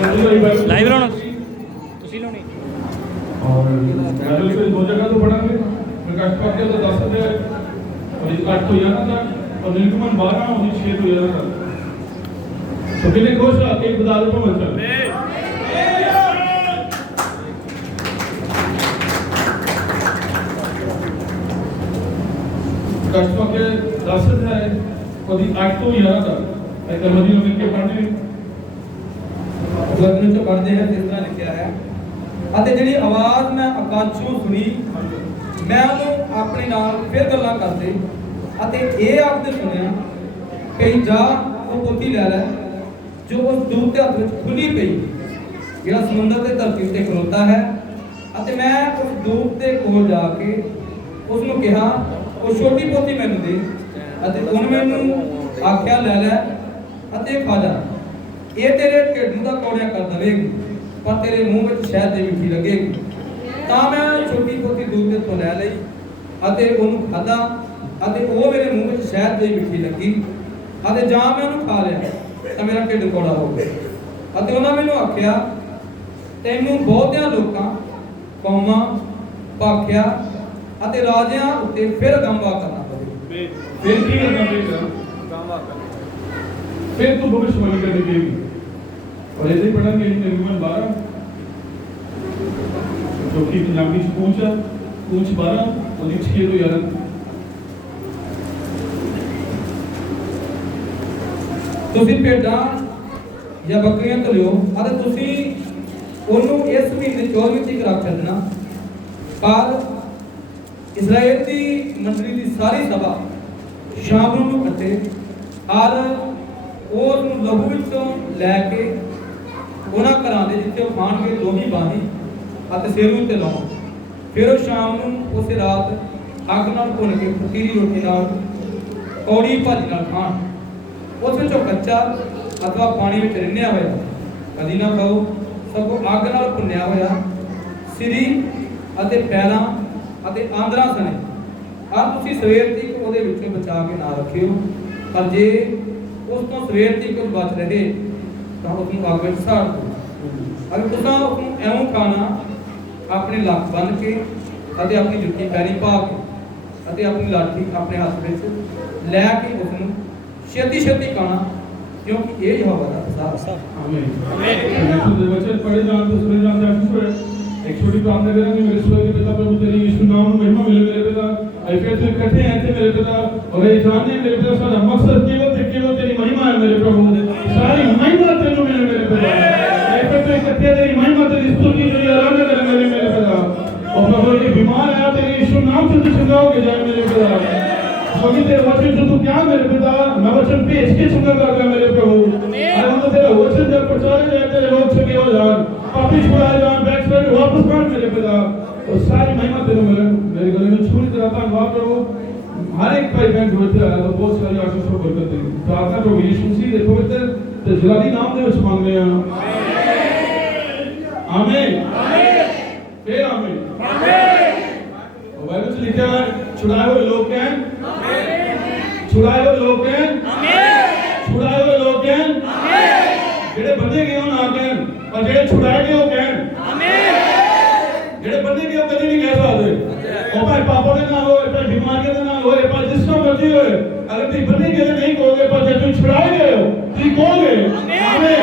Live लाना तुसी लानी और बाइबल से दो जगह तो पढ़ांगे प्रकाश वाक्य तो 10 अध्याय और इस 8 को याद था और निर्गमन 12 और 6 को याद था। तो कितने खुश है एक बता दो मतलब प्रकाश वाक्य 10 अध्याय और 8 को याद था एक मदीना में के पढ़ने लगन चो पढ़ते हैं जिस तरह लिखा है ਅਤੇ ਜਿਹੜੀ ਆਵਾਜ਼ ਮੈਂ ਆਕਾਸ਼ੋਂ ਸੁਣੀ ਮੈਂ ਉਹਨੂੰ ਆਪਣੇ ਨਾਲ ਫਿਰ ਗੱਲਾਂ ਕਰਦੇ ਅਤੇ ਇਹ ਆਖਦੇ ਸੁਣਿਆ ਕਿ ਜਾ ਉਹ ਪੋਥੀ ਲੈ ਲੈ ਜੋ ਉਸ ਦੂਤ ਦੇ ਹੱਥ ਵਿੱਚ ਖੁੱਲੀ ਪਈ ਜਿਹੜਾ ਸਮੁੰਦਰ ਤੇ ਧਰਤੀ ਉੱਤੇ ਖਲੋਤਾ ਹੈ ਅਤੇ ਮੈਂ ਉਸ ਦੂਤ ਦੇ ਕੋਲ ਜਾ ਕੇ ਉਸ ਨੂੰ ਕਿਹਾ ਉਹ ਛੋਟੀ ਪੋਥੀ ਮੈਨੂੰ ਦੇ ਅਤੇ ਉਹਨੇ ਮੈਨੂੰ ਆਖਿਆ ਲੈ ਲੈ ਅਤੇ ਖਾ ਜਾ ਇਹ ਤੇਰੇ ਢਿੱਡ ਨੂੰ ਤਾਂ ਕੌੜਿਆਂ ਕਰ ਦੇਵੇਗੀ पर तेरे मुंह में शहद दी मिठी लगेगी ता मैं छोटी पोती दूध दे तो ले लई अते ओनु खादा अते ओ मेरे मुंह में शहद दी मिठी लगी अते जा मैं ओनु खा लिया ता मेरा ढिड कोड़ा हो गया अते उन्हां मैनू आख्या तैनू बहुतियां लोकां कौमां भाख्या अते राजियां उत्ते फिर गंवा करना पवे फिर की करना पड़ेगा गंवा करना फिर तो भविष्यवाणी करनी पड़ेगी और ऐसे ही पढ़ेंगे निर्गमन 12 जो कि पंजाबी पूछ 12 और 6 को याद ਤੁਸੀਂ ਭੇਡਾਂ ਜਾਂ ਬੱਕਰੀਆਂ ਤੋਂ ਲਿਓ ਅਤੇ ਤੁਸੀਂ ਉਹਨੂੰ ਇਸ ਮਹੀਨੇ 24 ਤੱਕ ਰੱਖ ਛੱਡਣਾ ਪਰ ਇਜ਼ਰਾਈਲ ਦੀ ਮੰਡਲੀ ਦੀ ਸਾਰੀ ਸਭਾ ਸ਼ਾਮ ਨੂੰ ਇਕੱਠੇ ਔਰ ਉਸ ਨੂੰ ਲਹੂ ਵਿੱਚੋਂ ਲੈ ਕੇ ਉਹਨਾਂ ਘਰਾਂ ਦੇ ਜਿੱਥੇ ਉਹ ਖਾਣਗੇ ਦੋਹੀ ਬਾਹੀ ਅਤੇ ਸਿਰ ਉੱਤੇ ਲਾਉਣ ਫਿਰ ਉਹ ਸ਼ਾਮ ਨੂੰ ਉਸੇ ਰਾਤ ਅੱਗ ਨਾਲ ਭੁੰਨ ਕੇ ਫਕੀਰੀ ਰੋਟੀ ਨਾਲ ਕੌੜੀ ਭਾਜੀ ਨਾਲ ਖਾਣ ਉਸ ਵਿੱਚੋਂ ਕੱਚਾ ਅਥਵਾ ਪਾਣੀ ਵਿੱਚ ਰਿੰਨਿਆ ਹੋਇਆ ਕਦੀ ਨਾ ਖਾਓ ਸਗੋਂ ਅੱਗ ਨਾਲ ਭੁੰਨਿਆ ਹੋਇਆ ਸਿਰੀ ਅਤੇ ਪੈਰਾਂ ਅਤੇ ਆਂਦਰਾਂ ਸਣੇ ਆਹ ਤੁਸੀਂ ਸਵੇਰ ਤੱਕ ਉਹਦੇ ਵਿੱਚੋਂ ਬਚਾ ਕੇ ਨਾ ਰੱਖਿਓ ਪਰ ਜੇ ਉਸ ਤੋਂ ਸਵੇਰ ਤੱਕ ਕੁਝ ਬਚ ਰਹੇ ਤਾਂ ਉਸ ਨੂੰ ਅੱਗ ਵਿੱਚ ਸਾੜ ਦਿਓ ਅਗਰ ਤੁਸੀਂ ਉਸ ਨੂੰ ਐਵੇਂ ਖਾਣਾ ਆਪਣੇ ਲੱਕ ਬੰਨ ਕੇ ਅਤੇ ਆਪਣੀ ਜੁੱਤੀ ਪੈਰੀ ਪਾ ਕੇ ਅਤੇ ਆਪਣੀ ਲਾਠੀ ਆਪਣੇ ਹੱਥ ਵਿੱਚ ਲੈ ਕੇ ਉਸ ਨੂੰ ਛੇਤੀ ਛੇਤੀ ਖਾਣਾ क्योंकि ये यहोवा का प्रसाद आमीन आमीन वचन पढ़े जान तो सुने जान जान एक छोटी प्रार्थना करेंगे मेरे स्वर्गीय पिता प्रभु तेरी यीशु नाम में महिमा मिले मेरे पिता आई फिर से इकट्ठे हैं थे मेरे पिता और ये जानने मेरे पिता सारा मकसद केवल तेरी महिमा है मेरे प्रभु सारी महिमा तेरे मिले मेरे पिता आई फिर से इकट्ठे तेरी महिमा तेरी स्तुति तेरी आराधना करेंगे मेरे पिता और प्रभु ये बीमार है तेरे यीशु नाम से तू चंगा होके जाए मेरे पिता क्योंकि तेरे वचन से तू क्या मेरे पिता मैं वचन पेश के चंगा कर रहा मेरे प्रभु अरे हम तो तेरा वचन जब प्रचार जाए तेरे लोग चंगे हो जान पापी छुड़ाए जान बैकस्लाइड वापस कर मेरे पिता और सारी महिमा तेरे मेरे गले में छूरी तेरा धन्यवाद प्रभु हर एक भाई बहन जुड़ते आया तो बहुत सारी आशीष और बरकत देगी प्रार्थना प्रभु यीशु मसीह दे पवित्र ते जलाली नाम दे विच मांगने हैं आमीन आमीन फिर आमीन आमीन और बाइबल में लिखा है छुड़ाए हुए लोग हैं छुड़ाए हुए लोग हैं छुड़ाए हुए लोग हैं जेड़े बंदे गए हो ना कहन और जेड़े छुड़ाए गए हो कहन जेड़े बंदे गए हो कभी नहीं कह सकते ओ भाई पापा दे नाल होए भाई बीमारी दे नाल होए पर जिस तरह मर्जी होए अगर तुम बंदे गए नहीं कहोगे पर जब तुम छुड़ाए गए हो तुम कहोगे आमीन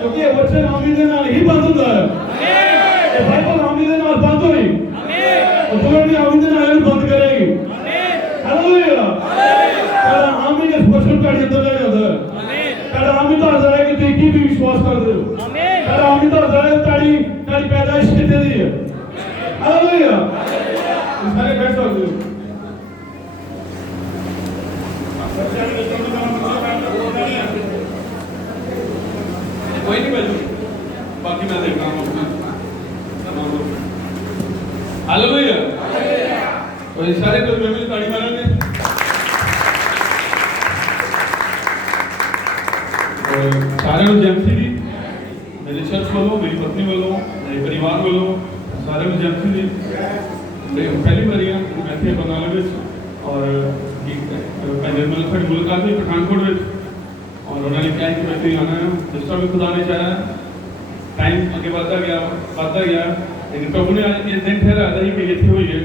क्योंकि ये वचन आमीन दे नाल ही बंद होता है ये बाइबल आमीन दे नाल बंद होई और तुम्हें भी आमीन दे नाल बंद करेगी हालेलुया तेरा आमीन इस वचन का अंदर ले जाता है आमीन तेरा आमीन तो हज़ार है कि तू की भी विश्वास कर दे आमीन तेरा आमीन तो हज़ार है तेरी पैदाइश कितने दी है हालेलुया सारे बैठ सकते हो कोई नहीं बैठो बाकी मैं देख रहा हूँ हालेलुया तो ये सारे तो मैं मिल ताड़ी मारेंगे और सारे लोग जैमसी दी मेरे चर्च वालों मेरी पत्नी वालों मेरे परिवार वालों सारे लोग जैमसी दी पहली बार मैं थे बंगाल में और निर्मल खड़ मुलाकात हुई पठानकोट में और उन्होंने कहा कि मैं तो आना है। जिस टाइम खुदा ने चाहा टाइम आगे बढ़ता गया लेकिन प्रभु ने आज ये दिन ठहराया था कि इतनी हुई है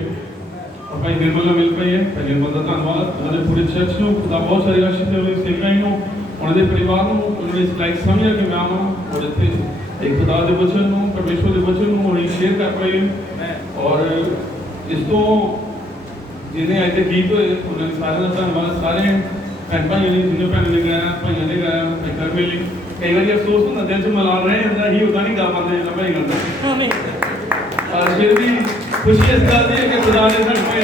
और भाई निर्मल मिल पाई है। भाई निर्मल का धन्यवाद उन्होंने पूरे चर्च को खुदा बहुत सारी आशीष है सेवकाई को उन्होंने परिवार को उन्होंने इस लाइक समझा कि मैं आवा और इतने एक खुदा के वचन को परमेश्वर के वचन को उन्हें शेयर कर पाई और इस तो जिन्हें अज तक गीत हुए उन्होंने सारे का धन्यवाद सारे भैन भाइयों ने जिन्हें भैनों ने गाया भाइयों ने गाया घर मिली कई बार अफसोस होता दिल च मला रहे हैं ही होता नहीं गा पाते जितना भाई गाता फिर भी खुशी इस बात की है कि खुदा ने साढ़े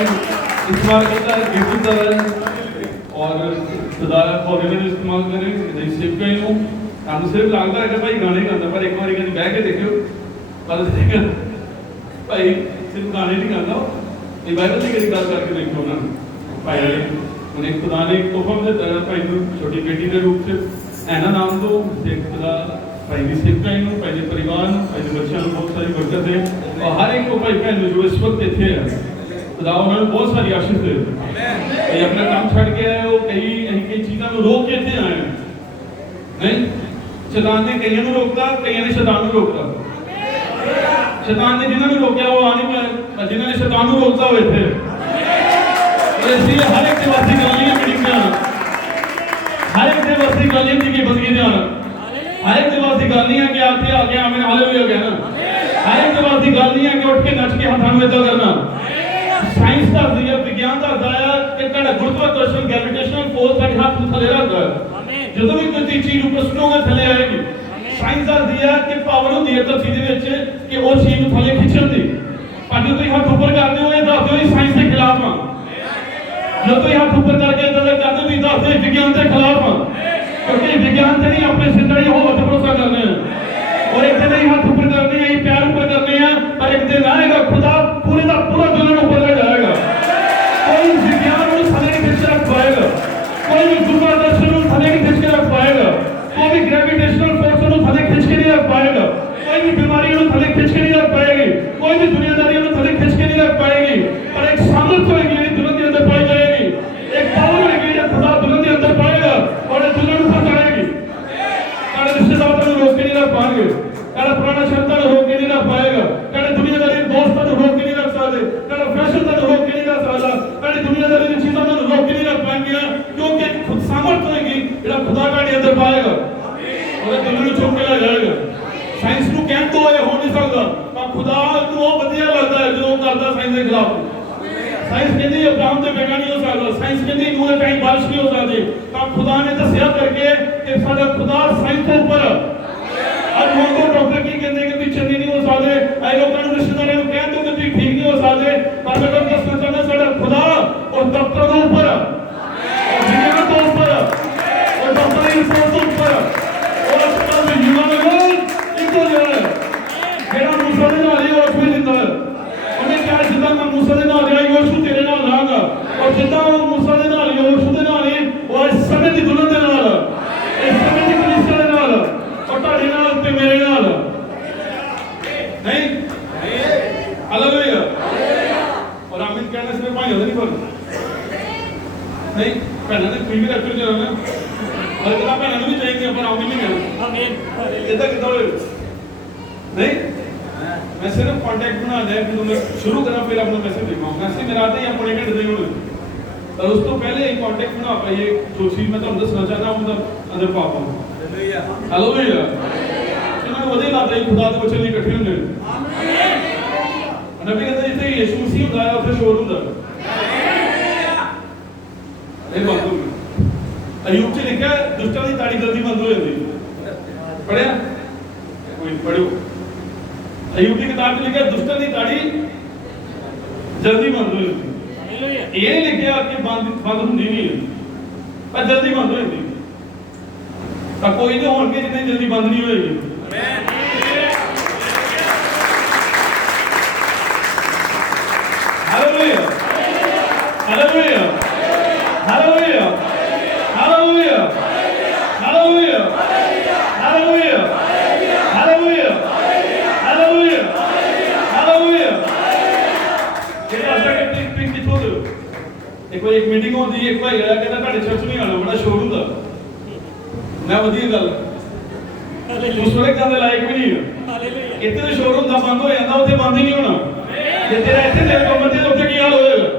इस्तेमाल करता है गिफ्ट दिता है और खुदा हौले में इस्तेमाल करे सेवकाई को हम सिर्फ लगता है कि भाई गाने गाता पर एक बार कभी बह के देखियो पता भाई सिर्फ गाने नहीं गाता ये बाइबल की कभी गल करके देखो उन्होंने भाई उन्हें खुदा ने एक तोहफा दिता है भाई को छोटी बेटी के रूप से ऐना नाम तो खुदा भाई की सेवकाई को भाई के परिवार को भाई के बच्चों को बहुत सारी बरकत है और हर एक को भाई भैन जो इस वक्त इतने है खुदा उन्होंने बहुत सारी आशीष दे भाई अपना काम छड़ के आए वो कई चीज़ों को रोक के इतने आए नहीं शैतान ने कईयों को रोकता कईयों ने शैतान को रोकता शैतान ने जिन्होंने रोकया वो आ नहीं पाए जिन्होंने शैतान को रोकता हुए थे इसलिए हर एक दिवासी गलियां मिलियां हर एक दिवासी गलियां की बंदगी ध्यान हर एक दिवासी गलियां के आते आगे आमीन हालेलुया कहना हर एक दिवासी गलियां के उठ के नच के हाथों में इदा करना साइंस का दिया विज्ञान का दाया कि कड़ा गुरुत्वाकर्षण ग्रेविटेशनल फोर्स का हाथ थले रखता है ਜਦੋਂ ਵੀ ਕੋਈ ਚੀਜ਼ ਉੱਪਰ ਸੁੱਟੋਗੇ ਥੱਲੇ ਆਏਗੀ ਸਾਇੰਸ ਦਾ ਦਿਆ ਕਿ ਪਾਵਰ ਹੁੰਦੀ ਹੈ ਧਰਤੀ ਦੇ ਵਿੱਚ ਕਿ ਉਹ ਚੀਜ਼ ਨੂੰ ਥੱਲੇ ਖਿੱਚਣ ਦੀ ਪਰ ਜਦੋਂ ਤੁਸੀਂ ਹੱਥ ਉੱਪਰ ਕਰਦੇ ਹੋ ਇਹ ਦੱਸਦੇ ਹੋ ਸਾਇੰਸ ਦੇ ਖਿਲਾਫ ਆ ਜਦੋਂ ਤੁਸੀਂ ਹੱਥ ਉੱਪਰ ਕਰਕੇ ਇਦਾਂ ਕਰਦੇ ਹੋ ਤੁਸੀਂ ਦੱਸਦੇ ਹੋ ਵਿਗਿਆਨ ਦੇ ਖਿਲਾਫ ਆ ਕਿਉਂਕਿ ਵਿਗਿਆਨ ਤੇ ਨਹੀਂ ਆਪਣੇ ਸਿੱਧਾ ਹੀ ਹੋਰ ਭਰੋਸਾ ਕਰਨੇ ਆ ਔਰ ਇੱਕ ਦਿਨ ਹੀ ਹੱਥ ਉੱਪਰ ਕਰਨੇ ਆ ਪਿਆਰ ਉੱਪਰ ਕਰਨੇ ਆ ਪਰ ਇੱਕ ਦਿਨ ਆਏਗਾ ਖੁਦਾ ਪੂਰੇ ਦਾ ਪੂਰਾ ਦੁਨੀਆ ਨੂੰ ਉੱਪਰ ਲੈ ਜਾਏਗਾ ਕੋਈ ਵਿਗਿਆਨ ਨੂੰ ਥੱਲੇ ਨਹੀਂ ਖਿੱਚ ਰੱਖ ਪਾਏਗਾ कोई भी गुरुत्वाकर्षण को थले नहीं खींच के रख पाएगा कोई भी ग्रेविटेशनल फोर्स को थले खींच के नहीं रख पाएगा कोई भी बीमारी को थले खींच के नहीं रख पाएगी कोई भी दुनियादारी को थले खींच के नहीं रख पाएगी पर एक सामर्थ होगी जो दुल्हन के अंदर पाई जाएगी एक पावर होगी जो खुदा दुल्हन के अंदर पाएगा और दुल्हन ऊपर जाएगी कड़े रिश्तेदारों को रोक के नहीं रख पाएंगे कड़ा पुराना शब्द को रोक के नहीं रख पाएगा कड़े दुनियादारी दोस्तों को रोक के नहीं रख सकते कड़ा फैशन को रोक के नहीं रख सकता कड़े दुनियादारी की चीजों को रोक के नहीं रख पाएंगे क्योंकि खुद सामर्थ होगी जो खुदा का अंदर पाएगा और दुनिया चुप के ले जाएगा साइंस को कहन तो ये हो नहीं सकता पर खुदा को वो बढ़िया लगता है जो करता साइंस के खिलाफ साइंस कहती है अब्राहम से बेटा नहीं हो सकता साइंस कहती नूह के टाइम बारिश नहीं हो सकती पर खुदा ने दसिया करके कि साडा खुदा साइंस के ऊपर आज मोंगो डॉक्टर की कहते कि चंगी नहीं हो सकते आई लोगों को रिश्तेदारों को कहते कि तुम ठीक नहीं हो सकते पर मैं दसना चाहता साडा खुदा और डॉक्टर के ऊपर और विज्ञान के ऊपर और डॉक्टर की रिपोर्ट के ऊपर और अस्पताल में युवा में इनको जो है मेरा मूसा ने नाली और कोई जिंदा है उन्हें क्या जिंदा मैं मूसा ने नाली आई और शू तेरे नाल लागा और जिंदा वो मूसा ने नाली और शू दे नाली वो इस समय की दुल्हन दे नाल इस समय की कलीसिया दे नाल और ताड़े नाल ते मेरे नाल नहीं हालेलुया और आमीन कहने से भाई नहीं बोल नहीं भैनों ने कोई भी रखते हो ना और कितना भैनों भी चाहिए पर आमीन नहीं कहना आमीन इधर कितना हो नहीं मैं सिर्फ कांटेक्ट बना लिया कि मैं शुरू करा फिर अपना मैसेज दिखाऊंगा मैसेज मेरा आते ही आप पढ़ेंगे नहीं होने और उस तो पहले एक कांटेक्ट बना पाइए जो चीज मैं तो दसना चाहता हूं मतलब अंदर पापा हालेलुया हालेलुया इन्होंने वजह लाता है खुदा के बच्चे इकट्ठे होंगे आमीन नबी कहते जिथे यीशु मसीह होता है उसे शोर होता है ये बात हो अय्यूब से लिखा दुष्टां दी ताड़ी जल्दी बंद हो जाती पढ़िया कोई पढ़ो अय्यूब की किताब में लिखा दुष्टां दी ताड़ी जल्दी बंद हो जाती हालेलुया ये लिखा कि बंद होंदी नहीं है पर जल्दी बंद हो जाती ਤਾਂ ਕੋਈ ਨਹੀਂ ਹੋਣਗੇ ਜਿੰਨੇ ਜਲਦੀ ਬੰਦ ਨਹੀਂ ਹੋਏਗੀ ਆਮੀਨ hallelujah hallelujah hallelujah hallelujah hallelujah hallelujah hallelujah hallelujah hallelujah ਕਿਹੜਾ ਸੈਕਟਰੀ ਪਿੰਕ ਕਿਥੋਂ ਦੇ ਇੱਕ ਵਾਰ ਇੱਕ ਮੀਟਿੰਗ ਹੁੰਦੀ ਇੱਕ ਭਾਈ ਆਇਆ ਕਹਿੰਦਾ ਤੁਹਾਡੇ ਚਰਚ ਨਹੀਂ ਆਉਣਾ ਬੜਾ ਸ਼ੋਰ ਹੁੰਦਾ मैं वधिया गल उस वे करने लायक भी नहीं इतने शोरूम का बंद हो जाता उत्थे बंद ही नहीं होना जे तेरा इतने दिल को बंदे तो उत्थे की हाल होएगा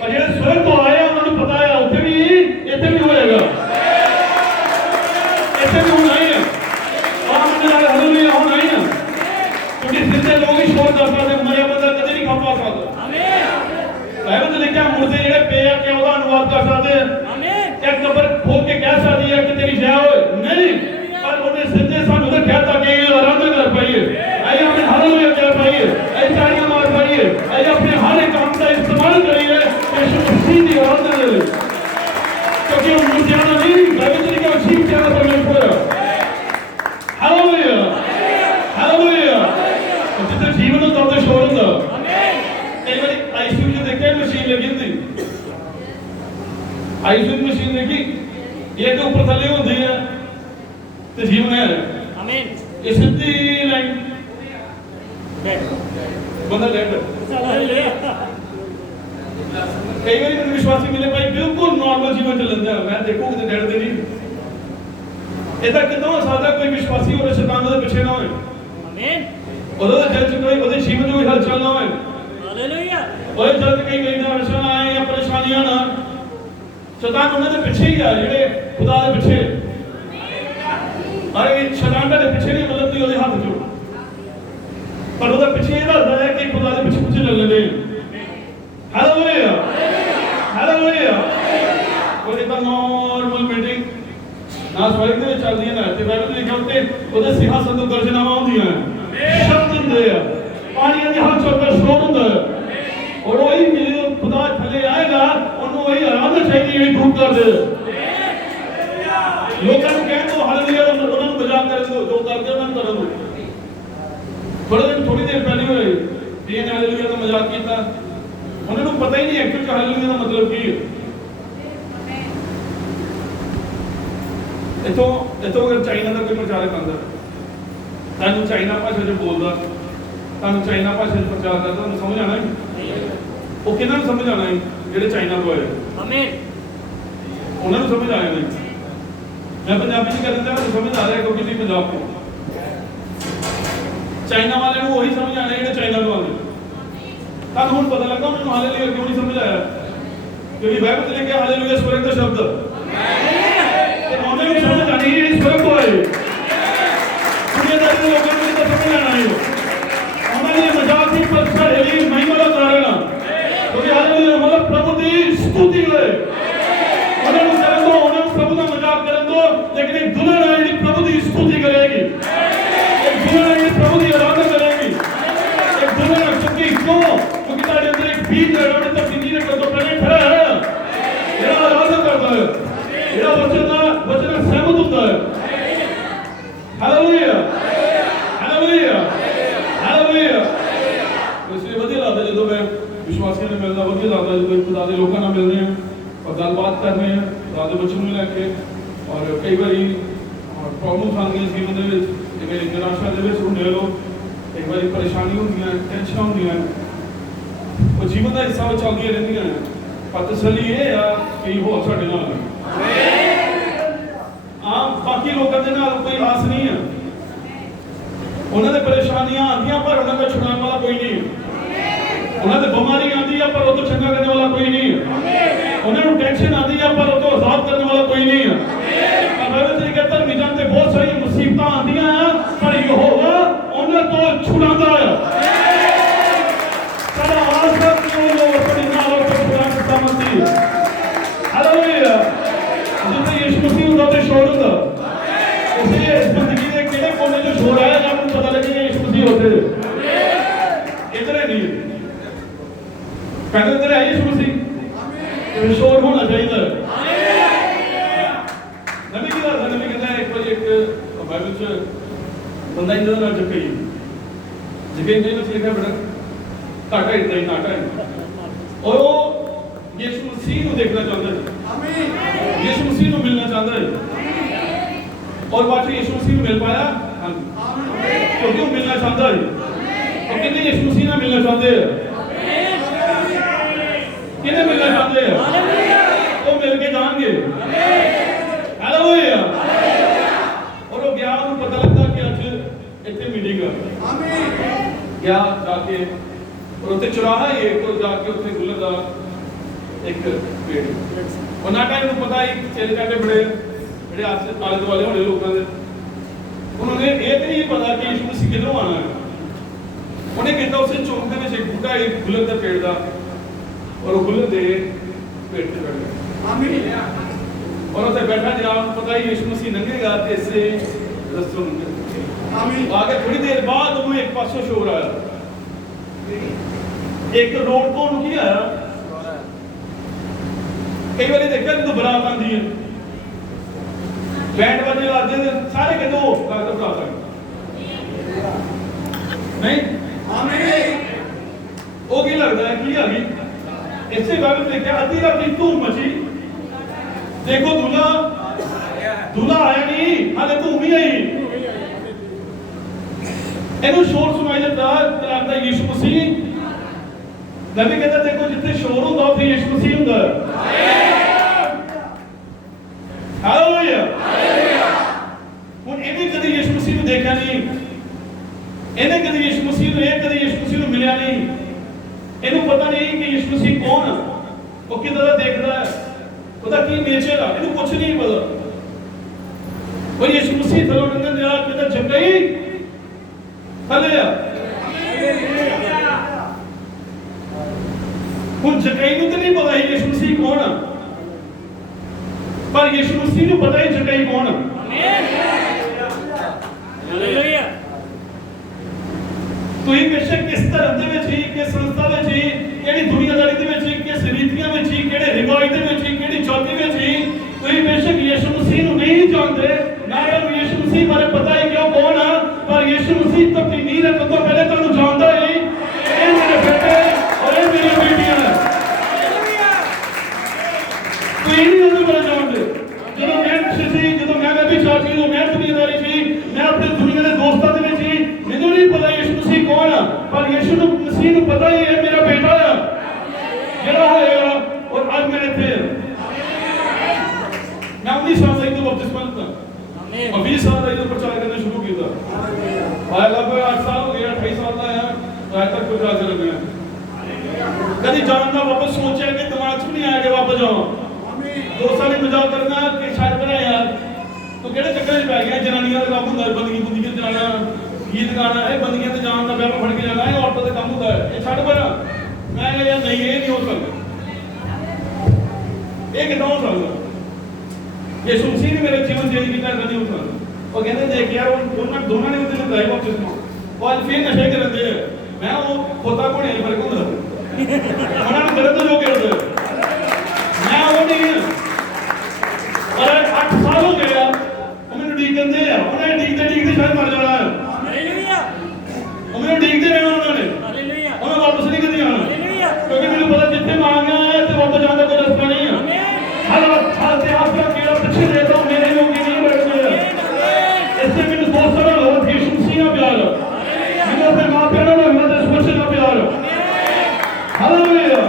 पर जेडे स्वर्ग तो आए उन्होंने पता है उत्थे भी इत्थे भी होएगा इत्थे भी होना ही है हालेलुया होना ही है क्योंकि जिंदे लोग ही शोर कर सकते मरिया बंदा कदे नहीं खा पा सकता बाइबल में लिखा मुर्दे जेडे पे आ के ओदा अनुवाद कर सकते एक कब्र खोल के कह सकती है कि तेरी जय होए नहीं पर उन्हें जिंदे सानू तो कहता कि आराधना कर पाइए आइए अपने हालेलुया कर पाइए आइए तालियां मार पाइए आइए अपने हर एक काम का इस्तेमाल करिए यीशु मसीह की आराधना के लिए क्योंकि हम मुर्दियाना नहीं बाइबल में लिखा उसी प्यारा परमेश्वर है हालेलुया हालेलुया जितना जीवन होता है शोर होता कई बार आईसीयू में देखते हैं मशीन लगी थी आईसीयू मशीन देखी ये तो ऊपर थले होती है तो जीवन है आमीन ये सीधी लाइन बंदा डेड कई बार विश्वासी मिले भाई बिल्कुल नॉर्मल जीवन चलता है मैं देखो कि डेड दे नहीं ਇਹਦਾ ਕਿਦਾਂ ਹੋ ਸਕਦਾ ਕੋਈ ਵਿਸ਼ਵਾਸੀ ਹੋਵੇ ਸ਼ੈਤਾਨ ਦੇ ਪਿੱਛੇ ਨਾ ਹੋਵੇ ਆਮੀਨ ਉਹਦਾ ਦਿਲ ਚ ਕੋਈ ਉਹਦੇ ਜੀਵਨ ਵਿੱਚ ਹਲਚਲ ਨਾ ਹੋਵੇ ਹਾਲੇਲੂਇਆ ਉਹ ਜਦ ਕਈ ਅੜਚਣਾਂ ਆਏ ਜਾਂ ਪਰੇਸ਼ਾਨੀਆਂ ਨਾ ਸ਼ੈਤਾਨ ਉਹਨਾਂ ਦੇ ਪਿੱਛੇ ਹੀ ਆ ਜਿਹੜੇ ਖੁਦਾ ਦੇ ਪਿੱਛੇ ਅਰੇ ਸ਼ੈਤਾਨ ਦੇ ਪਿੱਛੇ ਨਹੀਂ ਮਤਲਬ ਕਿ ਉਹਦੇ ਹੱਥ ਚੋਂ ਪਰ ਉਹਦਾ ਪਿੱਛੇ ਇਹ ਦੱਸਦਾ ਹੈ ਕਿ ਖੁਦਾ ਦੇ ਪਿੱਛੇ ਪਿੱਛੇ ਚੱਲਣੇ ਹਾਲੇਲੂਇਆ ਹਾਲੇਲੂਆ ਉਹਦੇ ਤਾਂ ਨਾਰਮਲ ਮੀਟਿੰਗ ना स्वर्ग में चल रही है ना ते बाइबल में लिखा होते ਉਹਦੇ ਸਿੰਘਾਸਨ ਤੋਂ ਗਰਜਨਾਵਾਂ ਹੁੰਦੀਆਂ ਸ਼ਬਦ ਹੁੰਦੇ ਆ ਪਾਣੀਆਂ ਦੀ ਹਲਚਲ ਦਾ ਸ਼ੋਰ ਹੁੰਦਾ ਔਰ ਉਹੀ ਜਦੋਂ ਖੁਦਾ ਥੱਲੇ ਆਏਗਾ ਉਹਨੂੰ ਉਹੀ ਆਰਾਧਨਾ ਚਾਹੀਦੀ ਹੈ ਧੂਪ ਕਰ ਦੇ ਲੋਕਾਂ ਨੂੰ ਕਹਿਣ ਦੋ ਹਾਲੇਲੂਇਆ ਉਹਨਾਂ ਨੂੰ ਮਜ਼ਾਕ ਕਰਨ ਦੋ ਜੋ ਕਰਦੇ ਉਹਨਾਂ ਨੂੰ ਕਰਨ ਦੋ ਥੋੜੀ ਦੇਰ ਪਹਿਲੇ ਹੋਏ ਇਹ ਹਾਲੇਲੂਇਆ ਦਾ ਮਜ਼ਾਕ ਕੀਤਾ ਉਹਨਾਂ ਨੂੰ ਪਤਾ ਹੀ ਨਹੀਂ ਐਕਚੁਅਲ ਚ ਹਾਲੇਲੂਇਆ ਦਾ ਮਤਲਬ ਕੀ ਹੈ इतो अगर चाइना का कोई प्रचारक आता तानू चाइना भाषा जो बोलता तानू चाइना भाषा प्रचार करता तानू समझ आना है वो किन्हां समझ आना है जेडे चाइना तो आए आमीन उन्हां नूं समझ आया नहीं मैं पंजाबी च करदा तानू समझ आ रहा है क्योंकि तुसीं पंजाब तो चाइना वाले नूं वही समझ आना है जेडे चाइना तो आते तानू हुण पता लगा उन्हां नूं हालेलुया क्यों नहीं समझ आया क्योंकि बाइबल में लिखा हालेलुया स्वर्ग का शब्द उन्हें समझ आनी है इस फर्क को है दुनियादारी लोगों को तो समझ आना है हमारे मजाक ही पर सारे महिमा का कारण क्योंकि हालेलुया मतलब प्रभु की स्तुति है उन्हें करन दो उन्हें प्रभु का मजाक करन दो लेकिन एक दुल्हन है जो प्रभु की स्तुति करेगी एक दुल्हन है जो प्रभु की आराधना करेगी एक दुल्हन है क्यों क्योंकि तारे अंदर एक बीज है उन्हें तो जिंदगी ने कर दो पहले खड़ा है ये आराधना करता है ये वचन सहमत होता है हालेलुया हालेलुया हालेलुया इसलिए वधिया लगता है जब मैं विश्वासियों ने मिलता वधिया लगता है जब खुदा के लोगों नाल मिल रहे हैं और गलबात कर रहे हैं खुदा के बच्चों को लेके और कई बार प्रॉब्लम्स आती हैं जीवन के जिवें निराशा के होंगे लोग कई बार परेशानी होंगी टेंशन होंगी और जीवन का हिस्सा चलती रहती हैं पर तसल्ली ये आ कि हो साडे नाल बाकी लोगों के नाल कोई आस नहीं है उन्होंने परेशानियां आती पर उन्होंने छुड़ाने वाला कोई नहीं है उन्होंने बीमारी आती है पर वो तो चंगा करने वाला कोई नहीं है उन्होंने टेंशन आती है पर वो तो आजाद करने वाला कोई नहीं है धर्मी जानते बहुत सारी मुसीबत आती हैं पर यहोवा उन्हें तो छुड़ाता है सारा आवाज करती है लोग अपने नालों को छुड़ाने की समझती है हालेलुया जिससे यीशु मसीह उदाते शोर होता इसलिए इस जिंदगी के केड़े कोने जो शोर आया जब आपको पता लगेगा यीशु मसीह होते इधर नहीं पहले इधर है यीशु मसीह तो शोर होना चाहिए नबी कहता है एक बार एक बाइबल से बंदा इधर ना जके नहीं लिखा बेटा काटा इतना ही नाटा है और वो यीशु मसीह को देखना चाहता है यीशु मसीह को मिलना चाहता है और बाद में यीशु मसीह को मिल पाया क्योंकि वो मिलना चाहता है और कितने यीशु मसीह ना मिलना चाहते हैं कितने मिलना चाहते हैं वो मिल के जाएंगे हालेलुया चौराहा ही एक तो जाके उत्थे गुलर दा एक पेड़ ਉਹਨਾਂ ਟਾਈਮ ਨੂੰ ਪਤਾ ਹੀ ਚੇਲੇ ਚਾਟੇ ਬੜੇ ਜਿਹੜੇ ਆਲੇ ਦੁਆਲੇ ਹੋਣੇ ਲੋਕਾਂ ਦੇ ਉਹਨਾਂ ਨੇ ਇਹ ਨਹੀਂ ਪਤਾ ਕਿ ਯਿਸੂ ਮਸੀਹ ਕਿੱਧਰੋਂ ਆਣਾ ਹੈ ਉਹਨੇ ਕਿਹਾ ਉਸੇ ਚੌਂਕ ਦੇ ਵਿੱਚ ਇੱਕ ਬੂਟਾ ਇੱਕ ਗੁਲਰ ਦਾ ਪੇੜ ਦਾ ਔਰ ਉਹ ਗੁਲਰ ਦੇ पेड़ पे बैठ गए आमीन और उसे बैठा जनाब पता ही यीशु मसीह लंघेगा ते इससे रस्तों में आमीन आगे थोड़ी देर बाद उन्हें एक पासों शोर आया एक रोड को उनकी आया कई बार देखा जब बरात आती है बैंड बजने लाते हैं सारे कहते हो डॉक्टर बरात नहीं आमीन वो की लगता है की आ गई इससे बात में क्या आधी रात की धूम मची देखो दूल्हा आया नहीं हाले धूम ही आई ਇਹਨੂੰ ਸ਼ੋਰ ਸੁਣਾਈ ਦਿੰਦਾ ਲੱਗਦਾ ਯਿਸੂ ਮਸੀਹ ਨਬੀ ਕਹਿੰਦਾ ਦੇਖੋ ਜਿੱਥੇ ਸ਼ੋਰ ਹੁੰਦਾ ਉੱਥੇ ਯਿਸੂ ਮਸੀਹ ਹੁੰਦਾ ਹਾਲੇਲੂਇਆ ਹੁਣ ਇਹਨੇ ਕਦੀ ਯਿਸੂ ਮਸੀਹ ਨੂੰ ਦੇਖਿਆ ਨਹੀਂ ਇਹਨੇ ਕਦੀ ਯਿਸੂ ਮਸੀਹ ਨੂੰ ਕਦੀ ਯਿਸੂ ਮਸੀਹ ਨੂੰ ਮਿਲਿਆ ਨਹੀਂ ਇਹਨੂੰ ਪਤਾ ਨਹੀਂ ਕਿ ਯਿਸੂ ਮਸੀਹ ਕੌਣ ਉਹ ਕਿਦਾਂ ਦਾ ਦੇਖਦਾ ਹੈ ਉਹਦਾ ਕੀ ਨੇਚਰ ਆ ਇਹਨੂੰ ਕੁਝ ਨਹੀਂ ਪਤਾ ਉਹ ਯਿਸੂ ਮਸੀਹ ਥਲੋਂ ਲੰਘਣ ਦਿਆ ਕਿਦਾਂ ਜੱਗਈ ਹਾਲੇਲੂਇਆ ਹੁਣ ਜੱਗਈ ਨੂੰ ਤਾਂ ਨਹੀਂ ਪਤਾ ਹੀ ਯਿਸੂ ਮਸੀਹ ਕੌਣ ਆ ਪਰ ਯਿਸੂ ਮਸੀਹ ਨੂੰ ਪਤਾ ਹੀ ਜੱਗਈ ਕੌਣ ਆ ਹਾਲੇਲੂਇਆ ਤੁਸੀਂ ਬੇਸ਼ੱਕ ਕਿਸ ਧਰਮ ਦੇ ਵਿੱਚ ਹੀ ਕਿਸ ਸੰਸਥਾ ਵਿੱਚ ਹੀ ਕਿਹੜੀ ਦੁਨੀਆਦਾਰੀ ਦੇ ਵਿੱਚ ਹੀ ਕਿਸ ਰੀਤੀਆਂ ਵਿੱਚ ਹੀ ਕਿਹੜੇ ਰਿਵਾਇਤ ਦੇ ਵਿੱਚ ਹੀ ਕਿਹੜੀ ਜਾਤੀ ਵਿੱਚ ਹੀ ਤੁਸੀਂ ਬੇਸ਼ੱਕ ਯਿਸੂ ਮਸੀਹ ਨੂੰ ਨਹੀਂ ਜਾਣਦੇ ਨਾ ਤੁਹਾਨੂੰ ਯਿਸੂ ਮਸੀਹ ਬਾਰੇ ਪਤਾ ਹੀ ਕਿਉਂ ਕੌਣ ਆ ਪਰ ਯਿਸੂ ਮਸੀਹ ਤੋਂ ਨਹੀਂ ਰੱਖਣ ਤੋਂ ਪਹਿਲੇ ਤੁਹਾਨੂੰ ਜਾਣਦਾ ਹੀ ਇਹ ਮੇਰੇ ਬੇਟੇ ਔਰ ਇਹ ਮੇਰੀ ਬੇਟੀਆਂ ਤੁਸੀਂ ਨਹੀਂ ਉਹਦੇ ਬਾਰੇ ਜਾਣਦੇ ਜਦੋਂ ਮੈਂ ਕਿਸੇ ਜਦੋਂ ਮੈਂ ਵੀ ਸਾਥੀ ਜਦੋਂ ਮੈਂ ਦੁਨੀਆਦਾਰੀ ਸੀ ਮੈਂ ਆਪਣੇ ਦੁਨੀਆ ਦੇ ਦੋਸਤਾਂ ਦੇ ਵਿੱਚ ਹੀ ਮੈਨੂੰ ਨਹੀਂ ਪਤਾ ਯਿਸੂ ਮਸੀਹ ਕੌਣ ਆ ਪਰ ਯਿਸੂ ਮਸੀਹ ਨੂੰ ਪਤਾ ਹੀ ਹੈ ਮੇਰਾ ਬੇਟਾ ਆ ਜਿਹੜਾ ਹੋਏਗਾ ਔਰ ਅੱਜ ਮੈਂ ਇੱਥੇ ਮੈਂ 19 ਸਾਲ ਦਾ ਹੀ ਤੋਂ ਬਪਤਿਸਮਾ ਲਿੱਤਾ ਆਮੀਨ और 20 साल ਦਾ ਇਹਨੂੰ ਪ੍ਰਚਾਰ ਕਰਨਾ ਸ਼ੁਰੂ ਕੀਤਾ ਆਇਆ ਲਗਭਗ 8 ਸਾਲ ਹੋ ਗਏ 28 ਸਾਲ ਦਾ ਆਇਆ ਅੱਜ ਤੱਕ ਕੋਈ ਰਾਜ ਨਹੀਂ ਹੈ ਕਦੀ ਜਾਣ ਦਾ ਵਾਪਸ ਸੋਚਿਆ ਕਿ ਦਿਮਾਗ 'ਚ ਨਹੀਂ ਆਇਆ ਕਿ ਵਾਪਸ ਜਾਵਾਂ ਆਮੀਨ ਦੋਸਤਾਂ ਨੇ ਮਜ਼ਾਕ ਕਰਨਾ ਕਿ ਛੱਡ ਬਣਾ ਯਾਰ ਤੂੰ ਕਿਹੜੇ ਚੱਕਰਾਂ 'ਚ ਪੈ ਗਿਆ ਜਨਾਨੀਆਂ ਦਾ ਕੰਮ ਹੁੰਦਾ ਬੰਦਗੀ ਬੁੰਦੀ ਕੇ ਜਾਣਾ ਗੀਤ ਗਾਣਾ ਇਹ ਬੰਦੀਆਂ ਤੇ ਜਾਣ ਦਾ ਵਿਆਹ ਫੜ ਕੇ ਜਾਣਾ ਇਹ ਔਰਤਾਂ ਦਾ ਕੰਮ ਹੁੰਦਾ ਹੈ ਇਹ ਛੱਡ ਬਣਾ ਮੈਂ ਕਿਹਾ ਯਾਰ ਨਹੀਂ ਇਹ ਨਹੀਂ ਹੋ ਸਕਦਾ ਇਹ ਕਿਦਾਂ ਹੋ ਸਕਦਾ ਯਿਸੂ ਮਸੀਹ ਨੇ ਮੇਰੇ ਜੀਵਨ ਚੇਂਜ ਕੀਤਾ ਕਦੀ ਹੋ ਸਕਦਾ ਉਹ ਕਹਿੰਦੇ ਦੇਖ ਯਾਰ ਉਹਨਾਂ ਦੋਨਾਂ ਨੇ ਉਹਦੇ ਨਾਲ ਬਪਤਿਸਮਾ ਉਹ ਅੱਜ ਫਿਰ ਨਸ਼ੇ ਕਰਦੇ ਨੇ ਮੈਂ ਉਹ ਖੋਤਾ ਘੋੜੇ ਦੇ ਫਰਕ ਹੁੰਦਾ ਉਹਨਾਂ ਨੂੰ ਗਲਤ ਜੋ ਕਰਦੇ ਮੈਂ ਉਹ ਨਹੀਂ ਔਰ 8 ਸਾਲ ਹੋ ਗਏ ਆ ਉਹ ਮੈਨੂੰ ਡੀਕ ਕਹਿੰਦੇ ਆ ਉਹਨਾਂ ਨੇ ਡੀਕਦੇ ਸ਼ਾਇਦ ਮਰ ਜਾਣਾ ਹੈ ਹਾਲੇਲੂਇਆ ਉਹ ਮੈਨੂੰ ਡੀਕਦੇ ਰਹਿਣਾ ਉਹਨਾਂ ਨੇ ਹਾਲੇਲੂਇਆ ਉਹਨਾਂ ਵਾਪਸ ਨਹੀਂ ਕਦੀ ਆਉਣਾ ਹਾਲੇਲੂਇਆ ਕਿਉਂਕਿ ਮੈਨੂੰ ਪਤਾ ਜਿੱਥੇ ਮੈਂ ਆ ਗਿਆ ਤੇ ਵਾਪਸ ਜਾਣ ਦਾ ਕੋਈ ਰਸਤਾ ਨਹੀਂ ਹੈ ਆਮੀਨ ਹਾਲ ਤੇ ਆਪ ਦਾ ਕਿਹੜਾ ਪਿੱਛੇ ਦੇ ਦੋ ਮੇਰੇ ਲੋਕੀ ਨਹੀਂ ਬੈਠਦੇ इससे मैंने बहुत सारा लोग यीशु मसीह का प्यार मैंने अपने माँ प्यार और हमारे स्पर्श का प्यार हालेलुया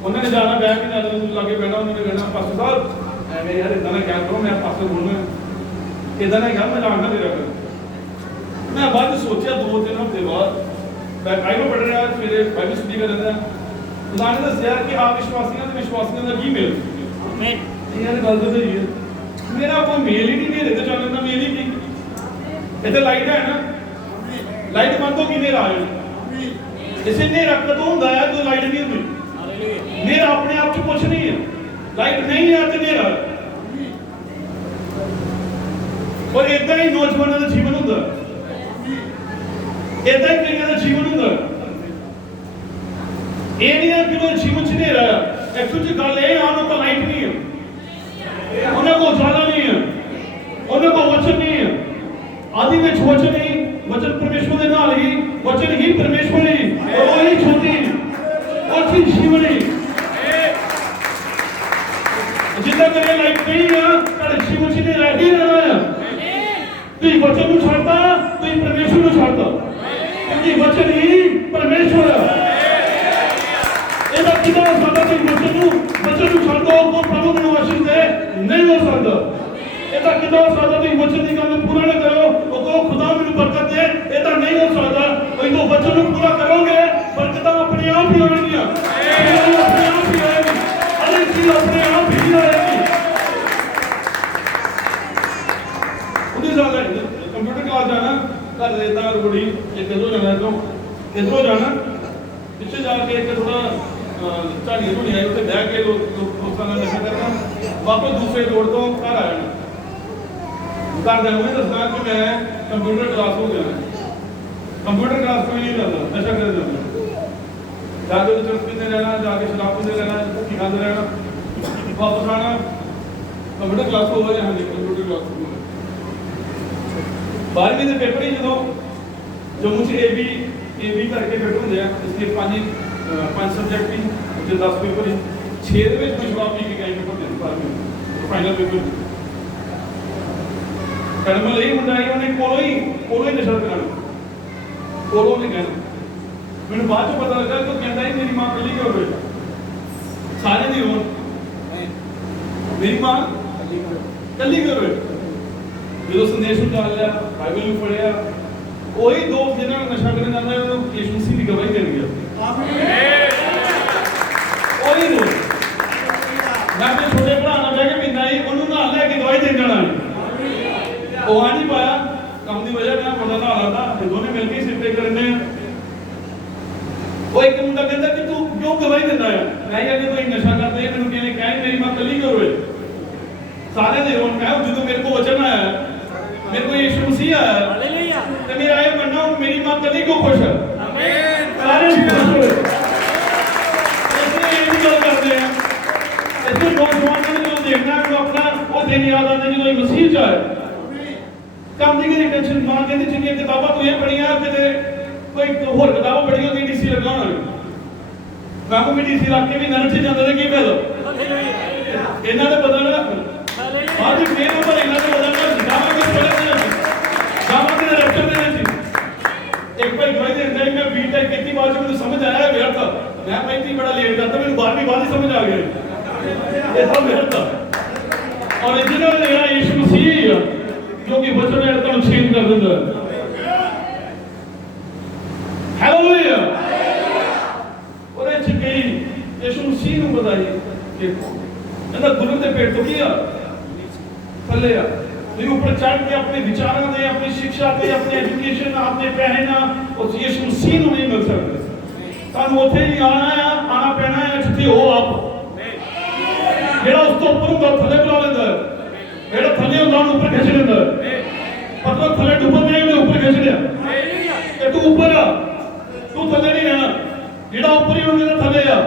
उन्होंने जाना बैठ के जाना लाके बैठा उन्होंने कहना पास्टर साहब मैं यार इतना ना क्या करूं मैं पास्टर बोलना इतना ना क्या मैं जानना तेरा कर मैं बाद सोचा 2-3 हफ्ते बाद बाइबल पढ़ रहा मेरे बाइबल स्टडी कर रहा खुदा ने दस्या कि आप विश्वासियों का की मेल आमीन यार गल तो सही है मेरा कोई मेल ही नहीं मेरे तो चलने का मेल ही नहीं इधर लाइट है ना लाइट बंद होगी मेरा आए इसे नेरा कदों होता है तो लाइट नहीं होती नेरा अपने आप से कुछ नहीं है लाइट नहीं है तो नेरा और इतना ही नौजवानों का जीवन होता इतना ही कईयों का जीवन होता ये नहीं है कि वो जीवन से नेरा है एक्चुअली गल ये आने का लाइट नहीं है उन्हें को ज्यादा नहीं है उन्हें को वचन नहीं है आदि में वचन नहीं वचन परमेश्वर के नाल ही वचन ही परमेश्वर ही और वही छोटी और फिर जीवन ही जितना करे लाइफ नहीं है तेरे जीवन से नहीं रह ही रहना है तू वचन को छोड़ता तू परमेश्वर को छोड़ता क्योंकि वचन ही परमेश्वर है ਇਹਦਾ ਕਿਦਾਂ ਸਾਡਾ ਕੋਈ ਵਚਨ ਨੂੰ ਛੱਡ ਦੋ ਕੋ ਪ੍ਰਭੂ ਨੂੰ ਆਸ਼ੀਸ਼ ਦੇ ਨਹੀਂ ਹੋ ਸਕਦਾ ਇਹਦਾ ਕਿਦਾਂ ਸਾਡਾ ਕੋਈ ਵਚਨ ਦੀ ਗੱਲ ਪੂਰਾ ਨਾ ਕਰੋ ਉਹ ਕੋ ਖੁਦਾ ਮੈਨੂੰ ਬਰਕਤ ਦੇ ਇਹਦਾ ਨਹੀਂ ਹੋ ਸਕਦਾ ਉਹ जो वचन को पूरा करोगे बरकतां अपने आप ही होंगी, अपने आप ही होएगी, हर एक चीज अपने आप ही होएगी। उन्हीं साल कंप्यूटर क्लास जाना घर देता रोड़ी इधरों जाना, इधरों जाना पिछले जाके एक थोड़ा झाड़ियां झुड़ियां उत्ते बह के दोस्तों का नशा करना, वापस दूसरे रोड तो घर आ जाना। घर जाने में दसना कि मैं कंप्यूटर क्लास हो गया, कंप्यूटर क्लास में नहीं जाता, नशा कर जाता, जाके तो चरस पीते रहना, जाके शराब पीते रहना, भूखी खाते रहना, वापस आना कंप्यूटर क्लास हो गया। हाँ जी कंप्यूटर क्लास हो गया। 12वीं के पेपर ही जो मुझे ए बी करके पेपर होंगे, इसलिए पांच सब्जेक्ट ही जो 10 पेपर ही 6 में कुछ शराब पी के गए पेपर देने 12वीं फाइनल पेपर कड़म ਲਈ ਮੁੰਡਾ ਹੀ ਉਹਨੇ ਕੋਲੋਂ ਹੀ ਨਸ਼ਾ ਕਰਾਉਣਾ, ਕੋਲੋਂ ਨੇ ਕਹਿਣਾ। ਮੈਨੂੰ ਬਾਅਦ ਚ ਪਤਾ ਲੱਗਾ ਕਿ ਉਹ ਕਹਿੰਦਾ ਮੇਰੀ ਮਾਂ ਕੱਲੀ ਕਿਉਂ ਹੋਵੇ, ਸਾਰੇ ਦੀ ਹੋਣ, ਮੇਰੀ ਮਾਂ ਕੱਲੀ ਕਿਉਂ ਹੋਵੇ। ਜਦੋਂ ਸੰਦੇਸ਼ ਨੂੰ ਜਾਣ ਲਿਆ, ਬਾਈਬਲ ਨੂੰ ਪੜ੍ਹਿਆ, ਉਹੀ ਦੋਸਤ ਜਿਹਨਾਂ ਨੂੰ ਨਸ਼ਾ ਕਰਨ ਜਾਂਦਾ ਉਹਨੂੰ ਯਿਸੂ ਮਸੀਹ ਦੀ ਗਵਾਹੀ ਦੇਣ ਗਿਆ। ਉਹੀ ਦੋਸਤ ਮੈਂ ਆਪਣੇ ਛੋਟੇ ਭਰਾ ਨਾਲ ਬਹਿ ਕੇ ਪੀਂਦਾ ਸੀ, ਉਹਨੂੰ ਨਾਲ ਲੈ ਕੇ ਗਵਾਹੀ ਦੇਣ ਜਾਣਾ ਸੀ। ਉਹ ਆ ਨਹੀਂ ਪਾਇਆ ਕੰਮ ਦੀ ਵਜ੍ਹਾ ਨਾਲ ਬੰਦਾ ਨਾਲ ਆਉਂਦਾ ਤੇ ਦੋਨੇ ਮਿਲ ਕੇ ਸਿੱਟੇ ਕਰਨੇ ਆ। ਉਹ ਇੱਕ ਮੁੰਡਾ ਕਹਿੰਦਾ ਕਿ ਤੂੰ ਕਿਉਂ ਗਵਾਹੀ ਦਿੰਦਾ ਆ, ਮੈਂ ਕਿਹਾ ਕਿ ਤੂੰ ਨਸ਼ਾ ਕਰਦੇ ਮੈਨੂੰ ਕਿਹਨੇ ਕਹਿ ਮੇਰੀ ਮਾਂ ਕੱਲੀ ਕਿਉਂ ਰੋਏ। ਸਾਰੇ ਦੇ ਰੋਣ ਕਹੋ ਜਦੋਂ ਮੇਰੇ ਕੋਲ ਵਚਨ ਆਇਆ, ਮੇਰੇ ਕੋਲ ਯਿਸੂ ਮਸੀਹ ਆਇਆ ਹਾਲੇਲੂਇਆ, ਤੇ ਮੇਰਾ ਇਹ ਮੰਨਣਾ ਮੇਰੀ ਮਾਂ ਕੱਲੀ ਕਿਉਂ ਖੁਸ਼ ਹੈ। ਆਮੀਨ। ਸਾਰੇ ਖੁਸ਼ ਹੋਏ। ਇਹ ਵੀ ਗੱਲ ਕਰਦੇ ਆ ਇਸੇ ਨੌਜਵਾਨਾਂ ਨੂੰ ਜਦੋਂ ਦੇਖਣਾ ਕਿ ਆਪਣਾ ਉਹ ਦਿਨ ਯਾਦ ਆਉਂਦੇ ਜਦੋਂ ਇਹ ਮਸੀਹ ਚ ਆਇਆ। ਕੰਮ ਦੀ ਕਿਹੜੀ ਟੈਨਸ਼ਨ, ਮਾਂ ਕਹਿੰਦੀ ਜਿੰਨੀਆਂ ਕਿਤਾਬਾਂ ਤੂੰ ਇਹ ਪੜ੍ਹੀਆਂ ਕਿਤੇ ਕੋਈ ਹੋਰ ਕਿਤਾਬਾਂ ਪੜ੍ਹੀਆਂ ਕਿ ਡੀਸੀ ਲੱਗਾ ਹੋਣਾ। ਮੈਂ ਕੋਈ ਡੀਸੀ ਲੱਗ ਕੇ ਵੀ ਨਰਕ ਚ ਜਾਂਦਾ ਤੇ ਕੀ ਫਾਇਦਾ। ਇਹਨਾਂ ਦੇ ਬਦਲਣਾ ਬਾਅਦ ਵਿੱਚ ਫੇਰ ਉਹ ਇਹਨਾਂ ਦੇ ਬਦਲਣਾ ਜਾਵਾਂਗੇ ਜਾਵਾਂਗੇ ਰੈਪਚਰ ਦੇ ਵਿੱਚ। ਇੱਕ ਭਾਈ ਗਵਾਹੀ ਦਿੰਦਾ ਹੈ ਮੈਂ ਬੀਟੈਕ ਕੀਤੀ, ਬਾਅਦ ਚ ਮੈਨੂੰ ਸਮਝ ਆਇਆ ਵਿਅਰਥ, ਮੈਂ 35 ਬੜਾ ਲੇਟ ਕਰਤਾ, ਮੈਨੂੰ 12ਵੀਂ ਬਾਅਦ ਹੀ ਸਮਝ ਆ ਗਿਆ ਇਹ ਸਭ ਵਿਅਰਥ। ਔਰ ਜਿਹਨਾਂ ਨੇ ਜਿਹੜਾ ਯਿਸੂ ਮਸੀਹ ਜੋ ਕਿ ਵਚਨ ਹੈ ਤੁਹਾਨੂੰ ਚੇਂਜ ਕਰ ਦਿੰਦਾ ਹੈ। ਹਾਲੇਲੂਇਆ। ਉਹਦੇ ਚ ਕਈ ਯਿਸੂ ਮਸੀਹ ਨੂੰ ਬਤਾਈ ਕਿ ਇਹਦਾ ਗੁਰੂ ਦੇ ਪੇਟ ਤੋਂ ਕੀ ਆ ਥੱਲੇ ਆ। ਤੁਸੀਂ ਉੱਪਰ ਚੜ੍ਹ ਕੇ ਆਪਣੇ ਵਿਚਾਰਾਂ ਦੇ, ਆਪਣੀ ਸਿੱਖਿਆ ਤੇ, ਆਪਣੇ ਐਜੂਕੇਸ਼ਨ, ਆਪਣੇ ਪੈਸੇ ਨਾਲ ਉਸ ਯਿਸੂ ਮਸੀਹ ਨੂੰ ਨਹੀਂ ਮਿਲ ਸਕਦੇ। ਤੁਹਾਨੂੰ ਉੱਥੇ ਹੀ ਆਣਾ ਪੈਣਾ ਹੈ ਜਿੱਥੇ ਉਹ ਆਪ ਜਿਹੜਾ ਉਸ ਤੋਂ ਉੱਪਰ ਹੁੰਦਾ ਥੱਲੇ ਬੁਲਾ ਲੈਂਦਾ ਹੈ, ਜਿਹੜਾ ਥੱਲੇ ਹੁੰਦਾ ਉਹਨੂੰ ਉੱਪਰ ਖਿੱਚ ਲੈਂਦਾ ਹੈ। ਪਤਲਾ ਥੱਲੇ ਡੁੱਬਣ ਦੇ ਉਹਨੇ ਉੱਪਰ ਖਿੱਚ ਲਿਆ ਕਿ ਤੂੰ ਉੱਪਰ ਆ, ਤੂੰ ਥੱਲੇ ਨਹੀਂ ਰਹਿਣਾ। ਜਿਹੜਾ ਉੱਪਰ ਹੀ ਉਹਨੇ ਥੱਲੇ ਆ।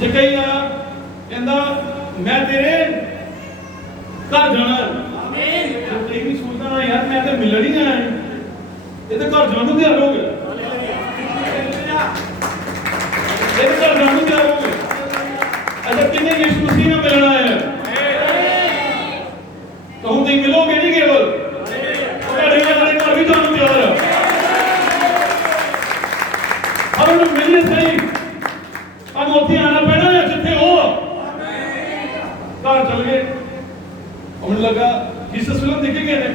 ਜੇ ਕਈ ਆ ਕਹਿੰਦਾ ਮੈਂ ਤੇਰੇ ਘਰ ਜਾਣਾ, ਆਮੀਨ। ਤੇ ਵੀ ਸੋਚਦਾ ਨਾ ਯਾਰ ਮੈਂ ਤੇ ਮਿਲਣ ਹੀ ਜਾਣਾ ਹੈ, ਇਹ ਤੇ ਘਰ ਜਾਣ ਨੂੰ ਤਿਆਰ ਹੋ ਗਿਆ, ਇਹ ਤੇ ਘਰ ਜਾਣ ਨੂੰ ਤਿਆਰ ਹੋ ਗਿਆ। ਅੱਛਾ ਕਿੰਨੇ ਯਿਸੂ ਮਸੀਹ ਨਾਲ ਮਿਲਣਾ ਹੈ ਤਾਂ ਹੁਣ ਤੁਸੀਂ ਮਿਲੋਗੇ ਨਹੀਂ ਕੇਵਲ, ਤੁਹਾਡੇ ਘਰ ਵੀ ਤੁਹਾਨੂੰ ਤਿਆਰ ਹੈ। ਹਰ ਨੂੰ ਮਿਲਿਆ ਸਹੀ, ਤੁਹਾਨੂੰ ਉੱਥੇ ਆਣਾ ਪੈਣਾ ਹੈ ਜਿੱਥੇ ਉਹ ਘਰ ਚਲ ਗਏ। ਹੁਣ ਲੱਗਾ ਜੀਸਸ ਫਿਲਮ ਦੇਖੇ ਗਏ ਨੇ,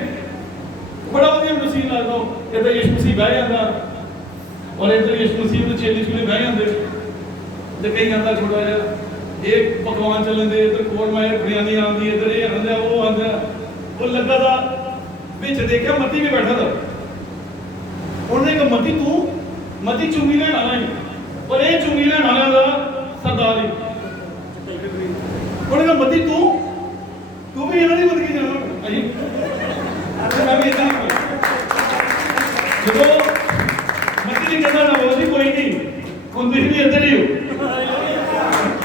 ਬੜਾ ਵਧੀਆ ਮਸੀਹ ਲੱਗਦਾ। ਇੱਧਰ ਯਿਸੂ ਮਸੀਹ ਬਹਿ ਜਾਂਦਾ ਔਰ ਇੱਧਰ ਯਿਸੂ ਮਸੀਹ ਦੇ ਚੇਲੇ ਚੁਲੇ ਬਹਿ ਜਾਂਦੇ ਤੇ ਕਈ ਆਂਦਾ ਥੋੜਾ ਜਿਹਾ ਇਹ ਪਕਵਾਨ ਚੱਲਦੇ, ਇੱਧਰ ਕੋਰਮਾ ਬਿਰਿਆਨੀ ਆਉਂਦੀ, ਇੱਧਰ ਇਹ ਆਉਂਦਾ ਉਹ ਆਉਂਦਾ। ਉਹ ਲੱਗਾ ਦਾ ਵਿੱਚ ਦੇਖਿਆ ਮਤੀ ਵੀ ਬੈਠਾ ਦਾ। ਉਹਨੇ ਕਿਹਾ ਮਤੀ ਚੁੰਗੀ ਲੈਣ ਆਣਾ ਹੀ, ਔਰ ਇਹ ਚੁੰਗੀ ਲੈਣ ਵਾਲਿਆਂ ਦਾ ਸਰਦਾਰ ਹੀ। ਉਹਨੇ ਕਿਹਾ ਮਤੀ ਤੂੰ ਵੀ ਇਹਨਾਂ ਦੀ ਮਦਦ ਜਾਣਾ ਅਜੀ ਮੈਂ ਵੀ ਇਦਾਂ ਜਦੋਂ ਮਤੀ ਨੇ ਕਹਿੰਦਾ ਨਾ ਉਹ ਸੀ ਕੋਈ ਨਹੀਂ, ਹੁਣ ਤੁਸੀਂ ਵੀ ਇੱਧਰ ਹੀ ਹੋ,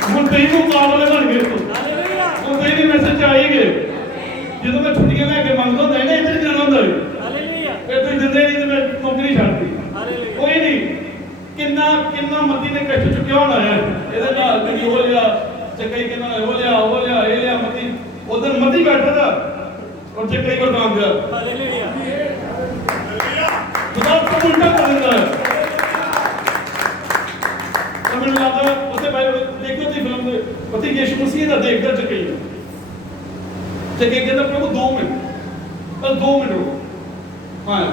ਹੁਣ ਤੁਸੀਂ ਨੂੰ ਮੁਕਾਬਲੇ ਬਣ ਗਏ, ਹੁਣ ਤੁਸੀਂ ਵੀ ਮੈਸੇਜ ਆ ਹੀ ਗਏ। ਜਦੋਂ ਮੈਂ ਛੁੱਟੀਆਂ ਲੈ ਕੇ ਮੰਗਦਾ ਹੁੰਦਾ ਨਾ ਇੱਧਰ ਜਾਣਾ ਹੁੰਦਾ ਫਿਰ ਤੁਸੀਂ ਦਿੰਦੇ ਨਹੀਂ ਤੇ ਮੈਂ ਨੌਕਰੀ ਛੱਡਦੀ। ਕੋਈ ਨਹੀਂ ਕਿੰਨਾ ਮਤੀ ਨੇ ਕਸ਼ਟ ਚੁੱਕਿਆ ਹੋਣਾ ਹੈ ਇਹਦੇ ਨਾਲ, ਕਦੀ ਉਹ ਲਿਆ ਚੱਕਈ ਕਿੰਨਾ ਉਹ ਲਿਆ ਇਹ ਲਿਆ ਮਤੀ ਉਧਰ ਮਤੀ ਬੈਠਾ ਦਾ ਔਰ ਚੱਕਈ ਵਰਤਾਂ ਦਿਆ ਖੁਦਾ ਤੋਂ ਉਲਟਾ ਕਰ ਦਿੰਦਾ ਹੈ। ਤਾਂ ਮੈਨੂੰ ਲੱਗਦਾ ਉੱਥੇ ਦੇਖੋ ਤੁਸੀਂ ਫਿਲਮ ਦੇ ਪਤੀ ਯਿਸੂ ਮਸੀਹ ਦਾ ਦੇਖਦਾ ਚੱਕਈ ਕਹਿੰਦਾ ਪ੍ਰਭੂ 2 ਮਿੰਟ ਬਸ 2 ਮਿੰਟ ਰੁਕੋ। ਹਾਂ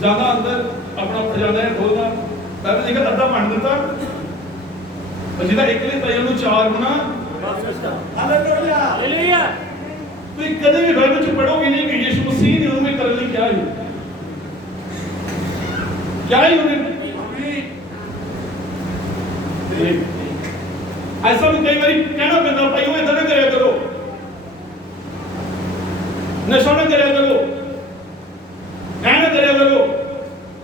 ज्यादा अंदर अपना खजाना है खोलदा बाइबल लिखा अद्धा वंड दिता पर जिहदा एक ले पई ਉਹਨੂੰ चार गुना हालेलुया हालेलुया कोई कदे भी बाइबल च पढ़ोगे नहीं कि यीशु मसीह ने उन्हें करने क्या है उन्हें ऐसा भी कई बार कहना पैदा भाई वो इतना करे करो नशा ना करे करो ना करे करो